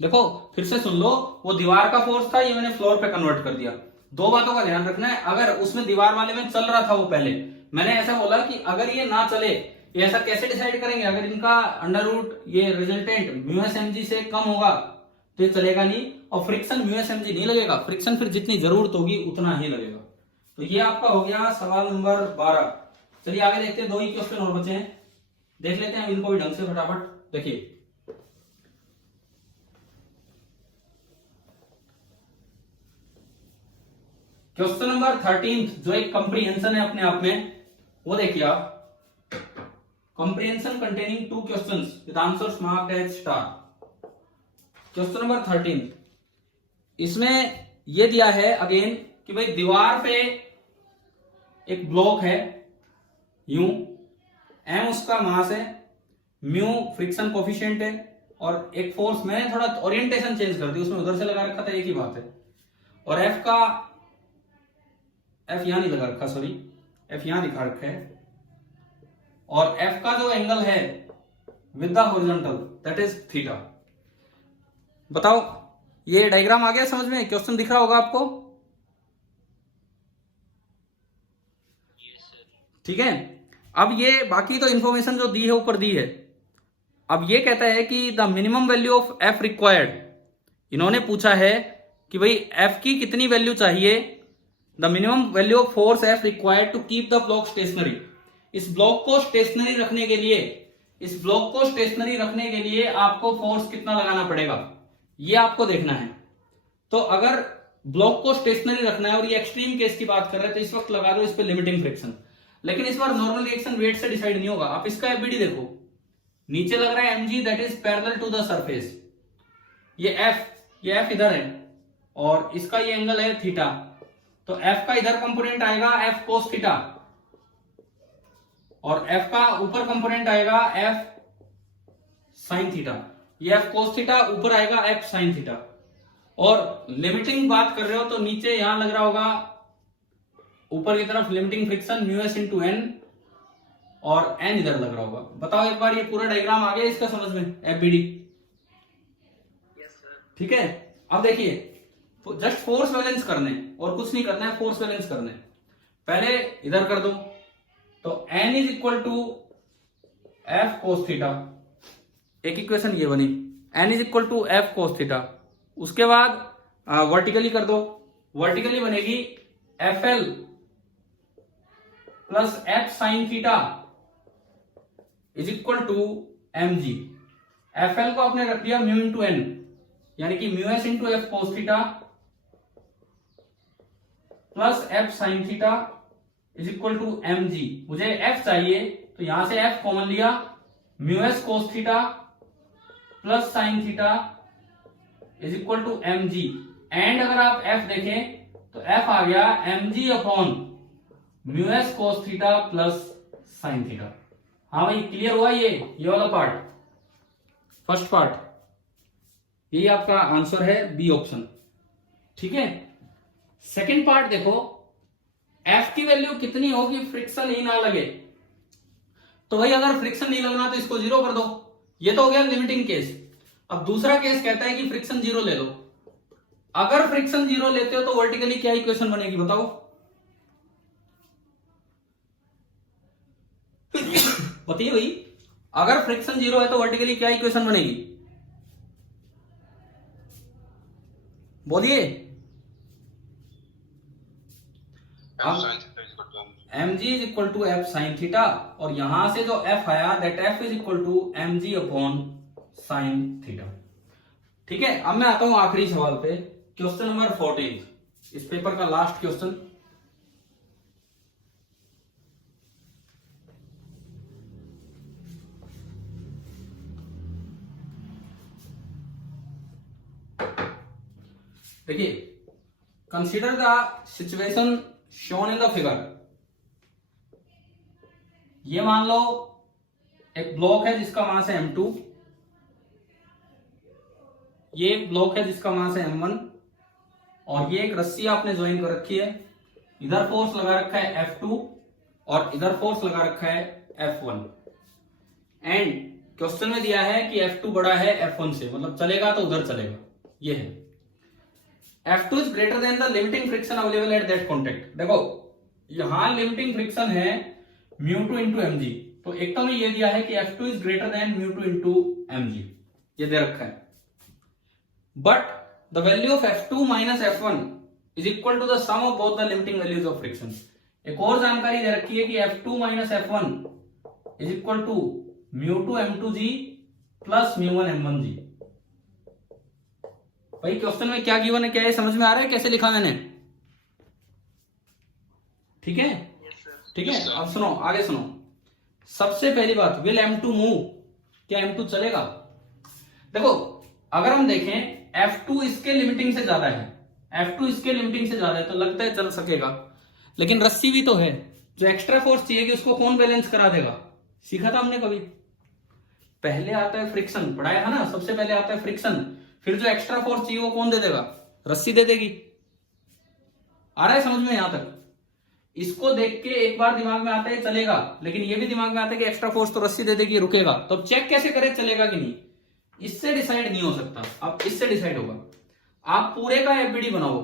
देखो फिर से सुन लो, वो दीवार का फोर्स था, ये मैंने फ्लोर पे कन्वर्ट कर दिया। दो बातों का ध्यान रखना है। अगर उसमें दीवार वाले में चल रहा था वो पहले, मैंने ऐसा बोला कि अगर ये ना चले, ये ऐसा कैसे डिसाइड करेंगे? अगर इनका अंडर रूट ये रिजल्टेंट μs mg से कम होगा तो ये चलेगा नहीं, और फ्रिक्शन μs mg नहीं लगेगा। फ्रिक्शन फिर जितनी जरूरत होगी उतना ही लगेगा। तो ये आपका हो गया सवाल नंबर 12। चलिए आगे देखते हैं, दो ही क्वेश्चन और बचे हैं, देख लेते हैं इनको भी ढंग से फटाफट। देखिए क्वेश्चन नंबर 13 जो एक कंप्रीहेंशन है अपने आप में, वो देखिए आप। comprehension containing two questions with answers marked as star। Question number 13, इसमें ये दिया है अगेन कि भाई दीवार पे एक ब्लॉक है यूं, m उसका मास है, म्यू फ्रिक्शन कोफिशिएंट है, और एक फोर्स, मैंने थोड़ा ओरिएंटेशन चेंज कर दी, उसमें उधर से लगा रखा था, एक ही बात है। और f यहां नहीं लगा रखा, सॉरी, f यहां दिखा रखा है, और f का जो एंगल है with the horizontal that is theta. बताओ ये डायग्राम आ गया समझ में? क्वेश्चन दिख रहा होगा आपको? ठीक है। अब ये बाकी तो इंफॉर्मेशन जो दी है ऊपर दी है। अब ये कहता है कि the minimum value of f required, इन्होंने पूछा है कि भाई f की कितनी वैल्यू चाहिए, the minimum value of force f required to keep the block stationary. इस ब्लॉक को स्टेशनरी रखने के लिए, इस ब्लॉक को स्टेशनरी रखने के लिए आपको फोर्स कितना लगाना पड़ेगा, ये आपको देखना है। तो अगर ब्लॉक को स्टेशनरी रखना है और ये एक्सट्रीम केस की बात कर रहे हैं तो इस वक्त लगा दो इस पे लिमिटिंग फ्रिक्शन। लेकिन इस बार नॉर्मल रिएक्शन वेट से डिसाइड नहीं होगा। आप इसका एफबीडी देखो, नीचे लग रहा है mg that is parallel to the surface, ये f ये F इधर है और इसका ये एंगल है थीटा, तो F का इधर कंपोनेंट आएगा F cos थीटा और F का ऊपर कंपोनेंट आएगा F sin थीटा। ये F cos थीटा ऊपर आएगा F sin थीटा। और लिमिटिंग बात कर रहे हो तो नीचे यहां लग रहा होगा ऊपर की तरफ limiting friction μs into n और n इधर लग रहा होगा। बताओ एक बार ये पूरा डायग्राम आ गया इसका समझ में, FBD? ठीक है। अब देखिए जस्ट फोर्स बैलेंस करने और कुछ नहीं करना है, फोर्स बैलेंस करने। पहले इधर कर दो तो n is equal to F cos theta, एक इक्वेशन ये बनी, n is equal to F cos theta. उसके बाद वर्टिकली कर दो, वर्टिकली बनेगी FL plus F sin theta is equal to mg। FL को आपने रख दिया म्यू इंटू n, यानी कि μs into F cos theta plus F sin theta is equal to mg। मुझे F चाहिए तो यहां से F कॉमन लिया, μs cos theta plus sin theta is equal to mg। And अगर आप F देखें तो F आ गया mg अपॉन μs cos theta plus sin theta. हाँ भाई क्लियर हुआ ये वाला पार्ट, फर्स्ट पार्ट, यही आपका आंसर है बी ऑप्शन। ठीक है। सेकंड पार्ट देखो, F की वैल्यू कितनी होगी फ्रिक्शन ही ना लगे। तो भाई अगर फ्रिक्शन नहीं लगना तो इसको 0 कर दो, ये तो हो गया लिमिटिंग केस। अब दूसरा केस कहता है कि फ्रिक्शन 0 ले लो। अगर फ्रिक्शन 0 लेते हो तो वर्टिकली क्या इक्वेशन बनेगी बताओ? बताइए भाई, अगर फ्रिक्शन 0 है तो वर्टिकली क्या इक्वेशन बनेगी? बोलिए। mg is equal to F sin theta और यहां से जो F आया that F is equal to mg upon sin theta. ठीक है। अब मैं आता हूं आखिरी सवाल पे, क्वेश्चन नंबर 14, इस पेपर का लास्ट क्वेश्चन। देखिए, consider the situation shown in the figure. ये मान लो एक ब्लॉक है जिसका मास है m2, ये एक ब्लॉक है जिसका मास है m1 और ये एक रस्सी आपने ज्वाइन कर रखी है। इधर फोर्स लगा रखा है F2 और इधर फोर्स लगा रखा है F1। एंड क्वेश्चन में दिया है कि F2 बड़ा है F1 से, मतलब चलेगा तो उधर चलेगा। ये है F2 is greater than the limiting friction available at that contact। देखो यहां लिमिटिंग फ्रिक्शन है μ2 इंटू mg, तो एक तो में ये दिया है कि F2 is greater than μ2 into mg, ये दे रखा है। But the value of F2 minus F1 is equal to the sum of both the limiting values of friction. एक और जानकारी दे रखी है कि F2 minus F1 is equal to μ2 m2g plus μ1 m1g। भाई क्वेश्चन में क्या गिवन है, क्या है समझ में आ रहा है कैसे लिखा मैंने? ठीक है। ठीक है। अब सुनो, आगे सुनो। सबसे पहली बात, विल M2 मूव, क्या M2 चलेगा? देखो अगर हम देखें F2 इसके लिमिटिंग से ज्यादा है, F2 इसके लिमिटिंग से ज्यादा है तो लगता है चल सकेगा, लेकिन रस्सी भी तो है, जो एक्स्ट्रा फोर्स चाहिए कि उसको कौन बैलेंस करा देगा? सीखा था हमने कभी? पहले आता है फ्रिक्शन, पढ़ाया है ना, सबसे पहले आता है फ्रिक्शन, फिर जो एक्स्ट्रा फोर्स चाहिए वो कौन दे देगा? रस्सी दे देगी। आ रहा है समझ में यहां तक? इसको देख के एक बार दिमाग में आता है चलेगा, लेकिन ये भी दिमाग में आता है कि एक्स्ट्रा फोर्स तो रस्सी दे देगी, रुकेगा। तो अब चेक कैसे करें चलेगा कि नहीं? इससे डिसाइड नहीं हो सकता, अब इससे डिसाइड होगा। आप पूरे का एफबीडी बनाओ,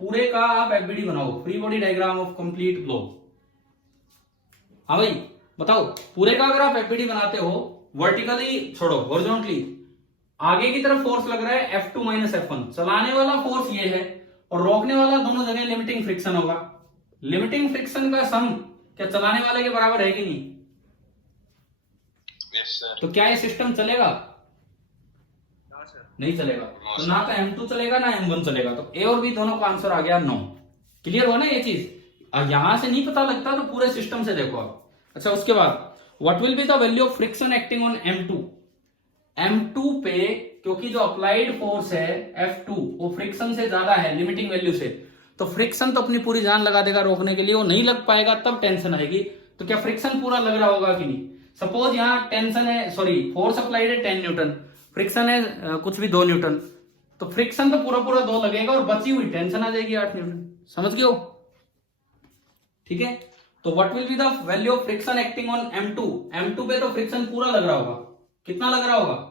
पूरे का आप एफबीडी बनाओ, free body diagram of complete block. हाँ भाई बताओ, पूरे का अगर आप एफबीडी बनाते हो, वर्टिकली छोड़ो, हॉरिजॉन्टली आगे की तरफ फोर्स लग रहा है F2 माइनस F1, चलाने वाला फोर्स ये है और रोकने वाला दोनों जगह लिमिटिंग फ्रिक्शन होगा। लिमिटिंग फ्रिक्शन का सम क्या चलाने वाले के बराबर है कि नहीं? Yes sir. तो क्या ये सिस्टम चलेगा? नहीं चलेगा। तो ना तो M2 चलेगा ना M1 चलेगा। तो A और B दोनों का आंसर आ गया 9। क्लियर हुआ ना ये चीज? और यहां से नहीं पता लगता तो पूरे सिस्टम से देखो आप। अच्छा, उसके बाद what will be the value of friction acting on M2? M2 पे क्योंकि क्योंकि जो अप्लाइड फोर्स है F2 वो फ्रिक्शन से ज्यादा है लिमिटिंग वैल्यू से, तो फ्रिक्शन तो अपनी पूरी जान लगा देगा रोकने के लिए, वो नहीं लग पाएगा तब टेंशन आएगी। तो क्या फ्रिक्शन पूरा लग रहा होगा कि नहीं? सपोज यहाँ टेंशन है, सॉरी फोर्स अप्लाइड है 10 न्यूटन, फ्रिक्शन है कुछ भी 2 न्यूटन, तो फ्रिक्शन तो पूरा पूरा 2 लगेगा और बची हुई टेंशन आ जाएगी 8 न्यूटन। समझ गए हो? ठीक है, तो what will be the value of friction acting on M2? M2 पे तो फ्रिक्शन पूरा लग रहा होगा, कितना लग रहा होगा?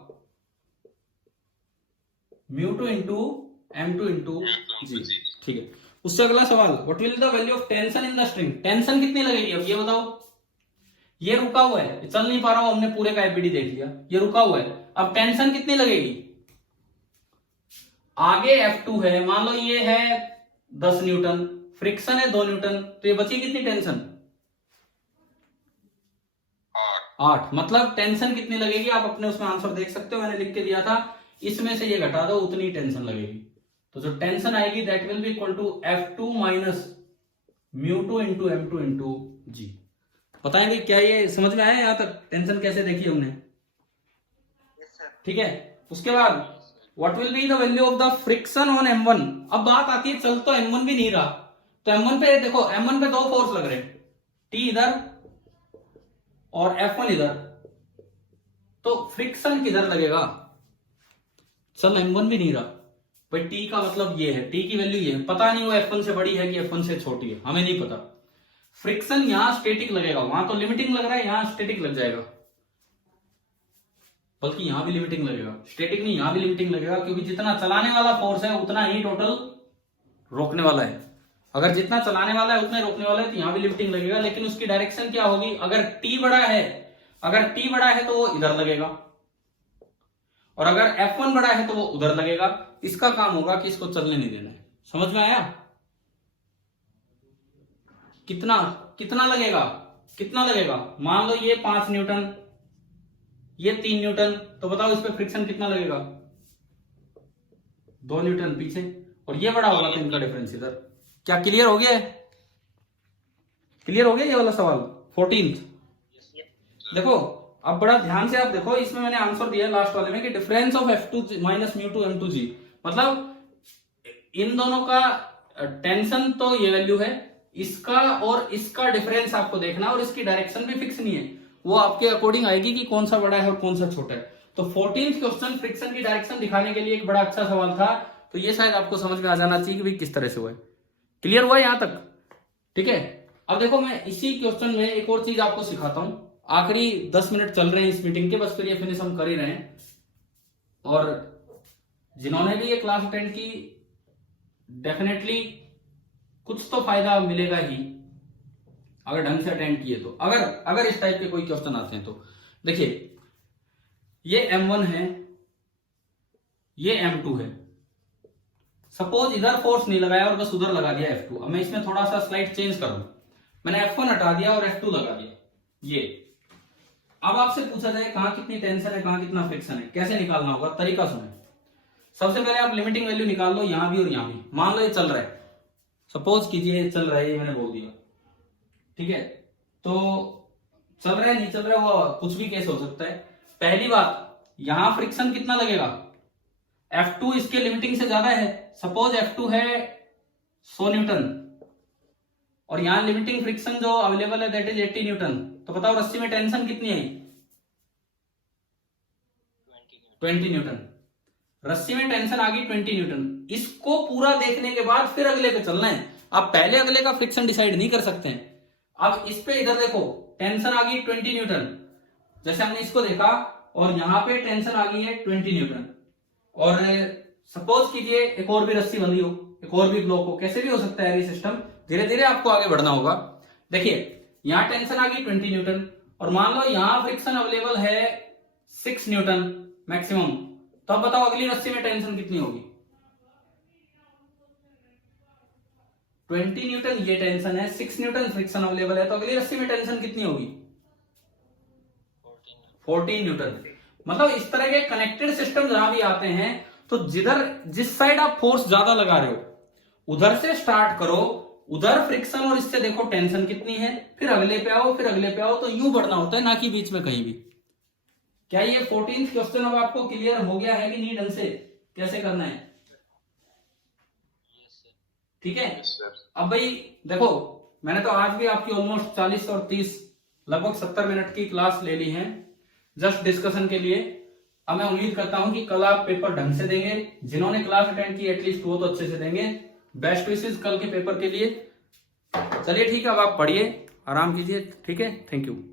μ2 इंटू M2 इंटू जी। ठीक है, उससे अगला सवाल, what will the value of tension in the string? Tension कितनी लगेगी अब ये बताओ। ये रुका हुआ है, चल नहीं पा रहा हूं, हमने पूरे का एपीडी देख लिया, ये रुका हुआ है, अब टेंशन कितनी लगेगी? आगे F2 है, मान लो ये है 10 न्यूटन, फ्रिक्शन है 2 न्यूटन, तो ये बची कितनी टेंशन? 8। मतलब टेंशन कितनी लगेगी आप अपने उसमें आंसर देख सकते हो, मैंने लिख के दिया था, इसमें से ये घटा दो उतनी टेंशन लगेगी। तो जो टेंशन आएगी that will be equal to F2 minus μ2 into M2 into g. बताएंगे क्या ये समझ में आया यहां तक? टेंशन कैसे देखी हमने? ठीक है, उसके बाद what will be the value of the friction on M1? अब बात आती है, चल तो M1 भी नहीं रहा, तो M1 पे देखो, M1 पे 2 फोर्स लग रहे हैं, T इधर और F1 इधर, तो फ्रिक्शन किधर लगेगा? चल M1 भी नहीं रहा भाई, T का मतलब ये है, T की वैल्यू ये है, पता नहीं वो F1 से बड़ी है कि F1 से छोटी है, हमें नहीं पता। फ्रिक्शन यहां स्टेटिक लगेगा, वहां तो लिमिटिंग लग रहा है, यहां स्टेटिक लग जाएगा, बल्कि यहां भी लिमिटिंग लगेगा, स्टेटिक नहीं यहां भी लिमिटिंग लगेगा, क्योंकि जितना चलाने वाला फोर्स है उतना ही टोटल रोकने वाला है। अगर जितना चलाने वाला है उतना रोकने वाला है, तो यहां भी लिमिटिंग लगेगा, लेकिन उसकी डायरेक्शन क्या होगी? अगर T बड़ा है, अगर T बड़ा है तो वो इधर लगेगा, और अगर F1 बड़ा है तो वो उधर लगेगा। इसका काम होगा कि इसको चलने नहीं देना है। समझ में आया? कितना कितना लगेगा? कितना लगेगा? मान लो ये 5 न्यूटन, ये 3 न्यूटन, तो बताओ इस पे फ्रिक्शन कितना लगेगा? 2 न्यूटन पीछे, और ये बड़ा होगा तो इनका डिफरेंस इधर। क्या क्लियर हो गया है? क्लियर हो गया ये वाला सवाल 14th? देखो अब बड़ा ध्यान से आप देखो, इसमें मैंने आंसर दिया लास्ट वाले में कि difference of F2 minus μ2 M2G, मतलब इन दोनों का टेंशन तो ये वैल्यू है, इसका और इसका डिफरेंस आपको देखना, और इसकी डायरेक्शन भी फिक्स नहीं है, वो आपके अकॉर्डिंग आएगी कि कौन सा बड़ा है और कौन सा छोटा है। तो 14th क्वेश्चन फ्रिक्शन की डायरेक्शन दिखाने के लिए एक बड़ा अच्छा सवाल था, तो ये शायद आपको समझ में आ जाना चाहिए कि भाई किस तरह से हुआ है। क्लियर हुआ है यहां तक? ठीक है, अब देखो मैं इसी क्वेश्चन में एक और चीज आपको सिखाता हूं। आखिरी 10 मिनट चल रहे हैं इस मीटिंग के, बस फिर ये फिनिश हम कर ही रहे हैं, और जिन्होंने भी ये क्लास अटेंड की डेफिनेटली कुछ तो फायदा मिलेगा ही, अगर ढंग से अटेंड किए तो। अगर इस टाइप के कोई क्वेश्चन आते हैं तो देखिए, ये M1 है, ये M2 है, सपोज इधर फोर्स नहीं लगाया और बस उधर लगा दिया F2। अब मैं इसमें थोड़ा सा स्लाइड चेंज करूं, मैंने F1 हटा दिया और F2 लगा दिया। ये अब आपसे पूछा जाए कहां कितनी टेंशन है, कहां कितना फ्रिक्शन है, कैसे निकालना होगा? तरीका सुने। सबसे पहले आप लिमिटिंग वैल्यू निकाल लो, यहां भी और यहां भी। मान लो ये चल रहा है, सपोज कीजिए चल रहा है, ये मैंने बोल दिया, ठीक है, तो चल रहा है नहीं चल रहा है वो कुछ भी केस हो सकता है। पहली बात, यहां फ्रिक्शन कितना लगेगा? F2 इसके लिमिटिंग से ज्यादा है, सपोज F2 है 100 न्यूटन, और यहां लिमिटिंग फ्रिक्शन जो अवेलेबल है दैट इज 80 न्यूटन, तो बताओ रस्सी में टेंशन कितनी आई? 20 न्यूटन। रस्सी में टेंशन आ गई 20 न्यूटन। इसको पूरा देखने के बाद फिर अगले पे चलना है, आप पहले अगले का फ्रिक्शन डिसाइड नहीं कर सकते हैं। अब इस पे इधर देखो, टेंशन आ गई 20 न्यूटन, जैसे हमने इसको देखा, और यहां पे टेंशन आ गई है 20 न्यूटन, और सपोज कीजिए एक और भी रस्सी बंधी हो, एक और भी ब्लॉक हो, कैसे भी हो सकता है ये सिस्टम, धीरे धीरे आपको आगे बढ़ना होगा। देखिए यहां टेंशन आ गई 20 न्यूटन, और मान लो यहां फ्रिक्शन अवेलेबल है 6 न्यूटन मैक्सिमम, तो अब बताओ अगली रस्सी में टेंशन कितनी होगी? 20 न्यूटन ये टेंशन है, 6 न्यूटन फ्रिक्शन अवेलेबल है, तो अगली रस्सी में टेंशन कितनी होगी? 14 न्यूटन। मतलब इस तरह के कनेक्टेड सिस्टम जहां भी आते हैं, तो जिस साइड आप फोर्स ज्यादा लगा रहे हो उधर से स्टार्ट करो, उधर फ्रिक्शन और इससे देखो टेंशन कितनी है, फिर अगले पे आओ, फिर अगले पे आओ, तो यूं बढ़ना होता है, ना कि बीच में कहीं भी। क्या ये 14th क्वेश्चन अब आपको क्लियर हो गया है कि नहीं ढंग से कैसे करना है? ठीक है। अब भाई देखो, मैंने तो आज भी आपकी ऑलमोस्ट 40 और 30 लगभग 70 मिनट की क्लास ले ली है जस्ट डिस्कशन के लिए। अब मैं उम्मीद करता हूं कि कल आप पेपर ढंग से देंगे। जिन्होंने क्लास अटेंड की एटलीस्ट वो तो अच्छे से देंगे। बेस्ट विशेष कल के पेपर के लिए। चलिए ठीक है, अब आप पढ़िए, आराम कीजिए। ठीक है, थैंक यू।